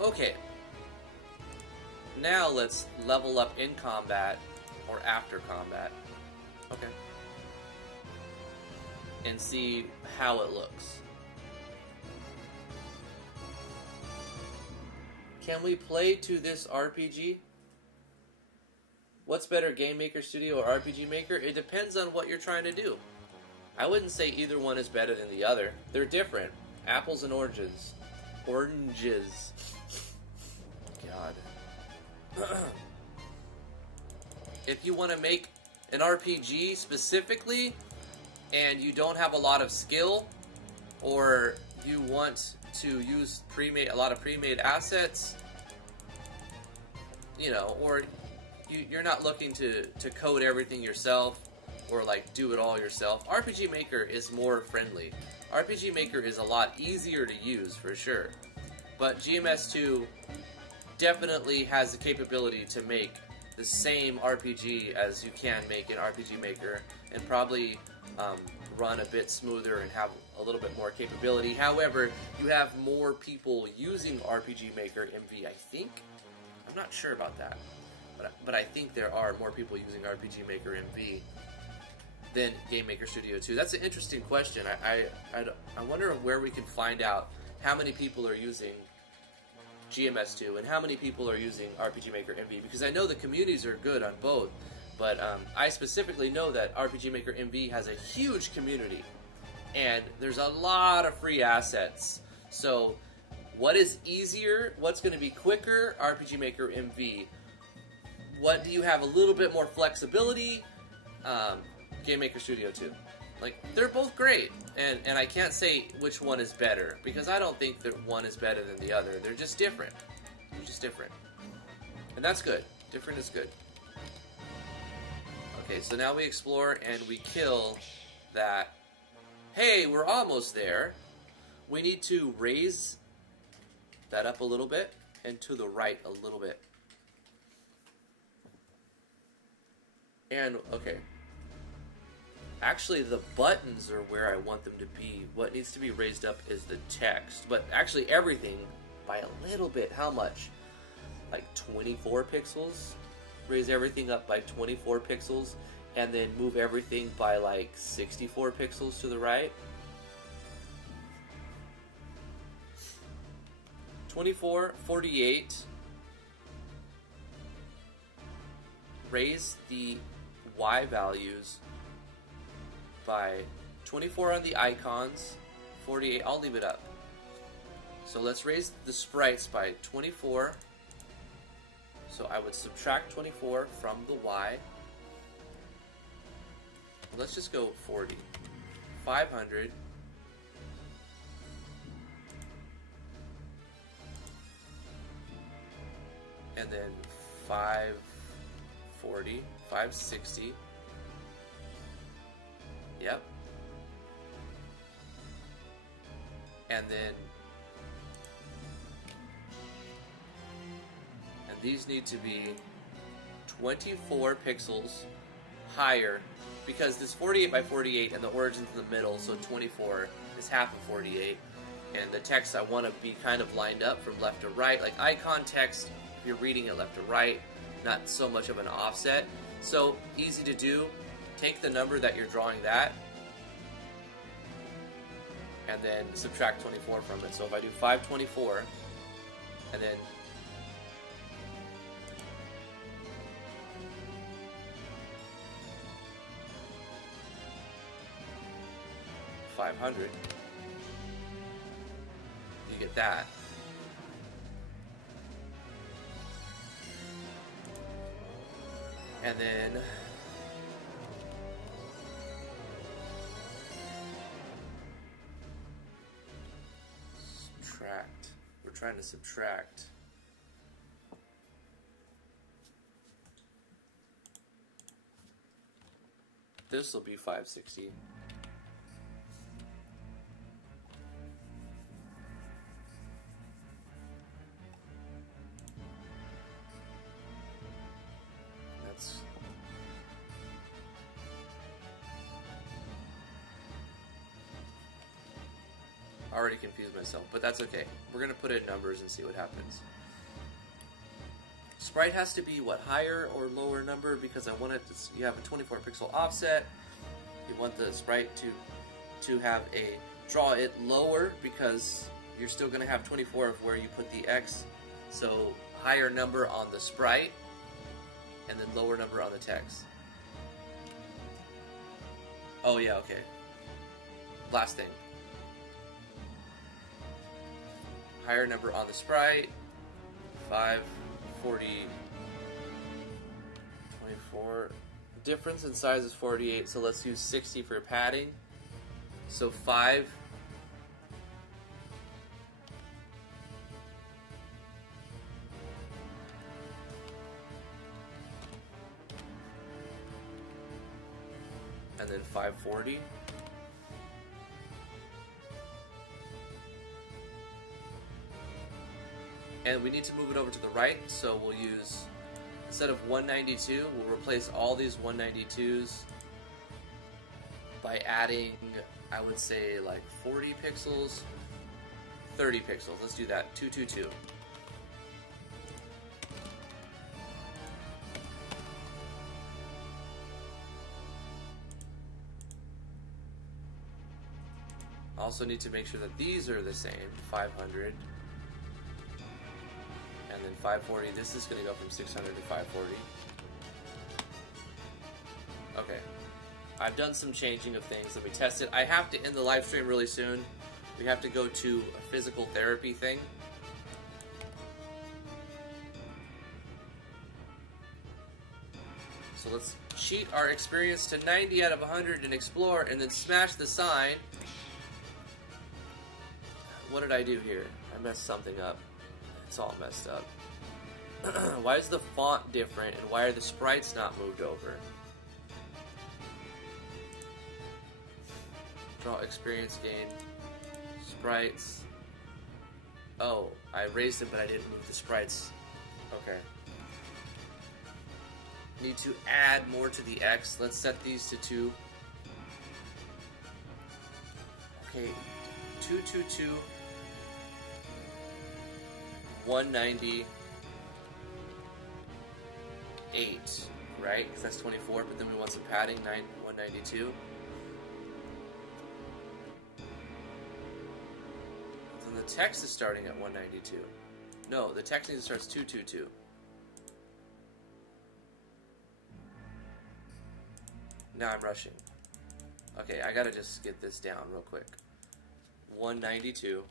Okay. Now let's level up in combat or after combat. Okay. And see how it looks. Can we play to this RPG? What's better, GameMaker Studio or RPG Maker? It depends on what you're trying to do. I wouldn't say either one is better than the other. They're different. Apples and oranges. Oranges. God. If you want to make an RPG specifically and you don't have a lot of skill, or you want to use a lot of pre-made assets, you know, or you're not looking to code everything yourself or like do it all yourself, RPG Maker is more friendly. RPG Maker is a lot easier to use for sure, but GMS2 definitely has the capability to make the same RPG as you can make in RPG Maker, and probably run a bit smoother and have a little bit more capability. However, you have more people using RPG Maker MV, I think. I'm not sure about that, but I think there are more people using RPG Maker MV than GameMaker Studio 2. That's an interesting question. I wonder where we can find out how many people are using GMS2 and how many people are using RPG Maker MV, because I know the communities are good on both, but I specifically know that RPG Maker MV has a huge community and there's a lot of free assets. So what is easier? What's going to be quicker? RPG Maker MV. What do you have a little bit more flexibility? GameMaker Studio 2. Like, they're both great, and I can't say which one is better, because I don't think that one is better than the other. They're just different. They're just different. And that's good. Different is good. Okay, so now we explore and we kill that. Hey, we're almost there. We need to raise that up a little bit and to the right a little bit. And, okay. Actually, the buttons are where I want them to be. What needs to be raised up is the text. But actually, everything by a little bit. How much? Like 24 pixels? Raise everything up by 24 pixels. And then move everything by like 64 pixels to the right. 24, 48. Raise the Y values by 24 on the icons, 48, I'll leave it up. So let's raise the sprites by 24. So I would subtract 24 from the Y. Let's just go 40. 500. And then 540, 560. Yep. And then, and these need to be 24 pixels higher, because this 48 by 48 and the origin's in the middle, so 24 is half of 48. And the text I want to be kind of lined up from left to right, like icon text, if you're reading it left to right, not so much of an offset. So easy to do. Take the number that you're drawing that, and then subtract 24 from it. So if I do 524, and then $500, you get that. And then subtract. We're trying to subtract. This will be 560. That's I already confused myself, but that's okay. We're gonna put in numbers and see what happens. Sprite has to be what, higher or lower number, because I want it to, you have a 24 pixel offset. You want the sprite to have a, draw it lower, because you're still gonna have 24 of where you put the X. So higher number on the sprite and then lower number on the text. Oh yeah, okay. Last thing. Higher number on the sprite, 540, 24. Difference in size is 48, so let's use 60 for padding. So 5. and then 540. And we need to move it over to the right, so we'll use, instead of 192, we'll replace all these 192s by adding, I would say, like 40 pixels, 30 pixels. Let's do that, 222. Also need to make sure that these are the same, 500. And then 540, this is going to go from 600 to 540. Okay. I've done some changing of things. Let me test it. I have to end the live stream really soon. We have to go to a physical therapy thing. So let's cheat our experience to 90 out of 100 and explore, and then smash the sign. What did I do here? I messed something up. It's all messed up. Why is the font different, and why are the sprites not moved over? Draw experience gain. Sprites. Oh, I raised them, but I didn't move the sprites. Okay. Need to add more to the X. Let's set these to 2. Okay, 222. 198, right? Because that's 24, but then we want some padding, 192. Then the text is starting at 192. No, the text needs to start 222. Now I'm rushing. Okay, I gotta just get this down real quick. 192.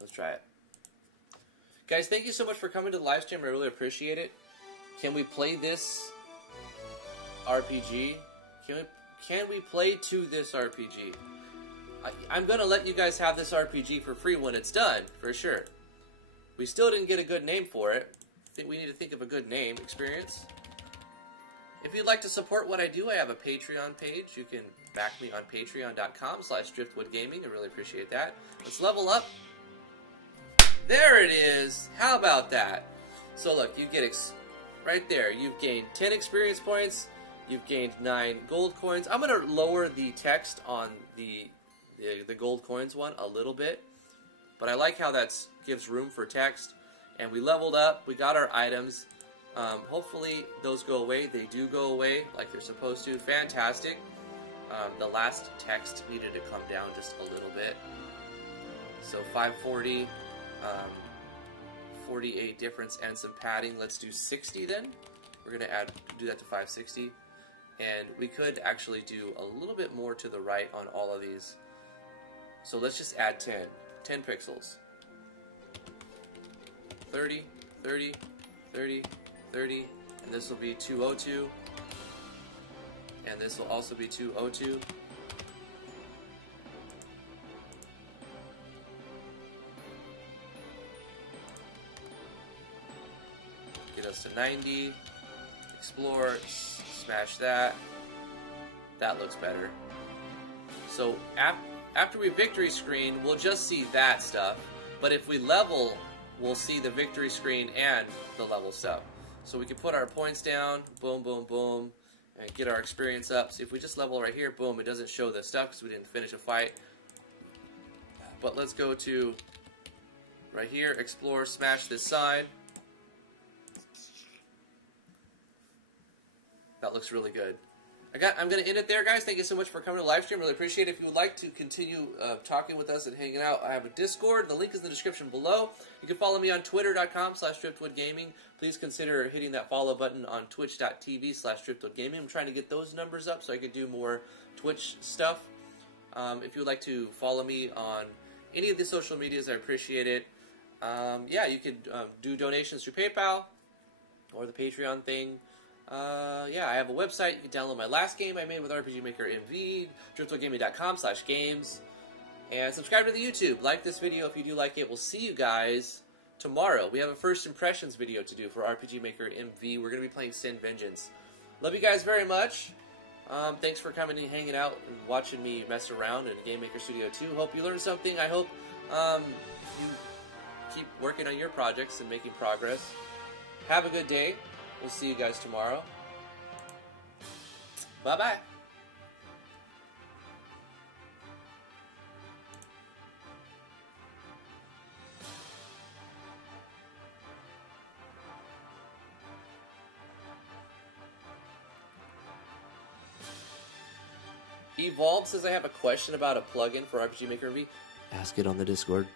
Let's try it. Guys, thank you so much for coming to the live stream. I really appreciate it. Can we play this RPG? Can we play to this RPG? I'm going to let you guys have this RPG for free when it's done, for sure. We still didn't get a good name for it. I think we need to think of a good name. Experience. If you'd like to support what I do, I have a Patreon page. You can back me on patreon.com/driftwoodgaming. I really appreciate that. Let's level up. There it is. How about that? So look, you get right there. You've gained 10 experience points. You've gained 9 gold coins. I'm going to lower the text on the gold coins one a little bit, but I like how that gives room for text. And we leveled up. We got our items. Hopefully those go away. They do go away like they're supposed to. Fantastic. The last text needed to come down just a little bit. So 540. 48 difference and some padding. Let's do 60 then. We're going to do that to 560. And we could actually do a little bit more to the right on all of these. So let's just add 10 pixels. 30, 30, 30, 30, and this will be 202. And this will also be 202. Get us to 90. Explore. Smash that. That looks better. So after we victory screen, we'll just see that stuff. But if we level, we'll see the victory screen and the level stuff. So we can put our points down. Boom, boom, boom. And get our experience up. See, if we just level right here, boom, it doesn't show the stuff because we didn't finish a fight. But let's go to right here, explore, smash this side. That looks really good. I'm going to end it there, guys. Thank you so much for coming to the live stream. Really appreciate it. If you would like to continue talking with us and hanging out, I have a Discord. The link is in the description below. You can follow me on twitter.com/driftwoodgaming. Please consider hitting that follow button on twitch.tv/driftwoodgaming. I'm trying to get those numbers up so I can do more Twitch stuff. If you would like to follow me on any of the social medias, I appreciate it. Yeah, you can do donations through PayPal or the Patreon thing. Yeah, I have a website. You can download my last game I made with RPG Maker MV, driftwoodgaming.com/games, and subscribe to the YouTube. Like this video if you do like it. We'll see you guys tomorrow. We have a first impressions video to do for RPG Maker MV. We're going to be playing Sin Vengeance. Love you guys very much. Thanks for coming and hanging out and watching me mess around in GameMaker Studio 2. Hope you learned something. I hope you keep working on your projects and making progress. Have a good day. We'll see you guys tomorrow. Bye-bye. Evolved says I have a question about a plugin for RPG Maker V. Ask it on the Discord.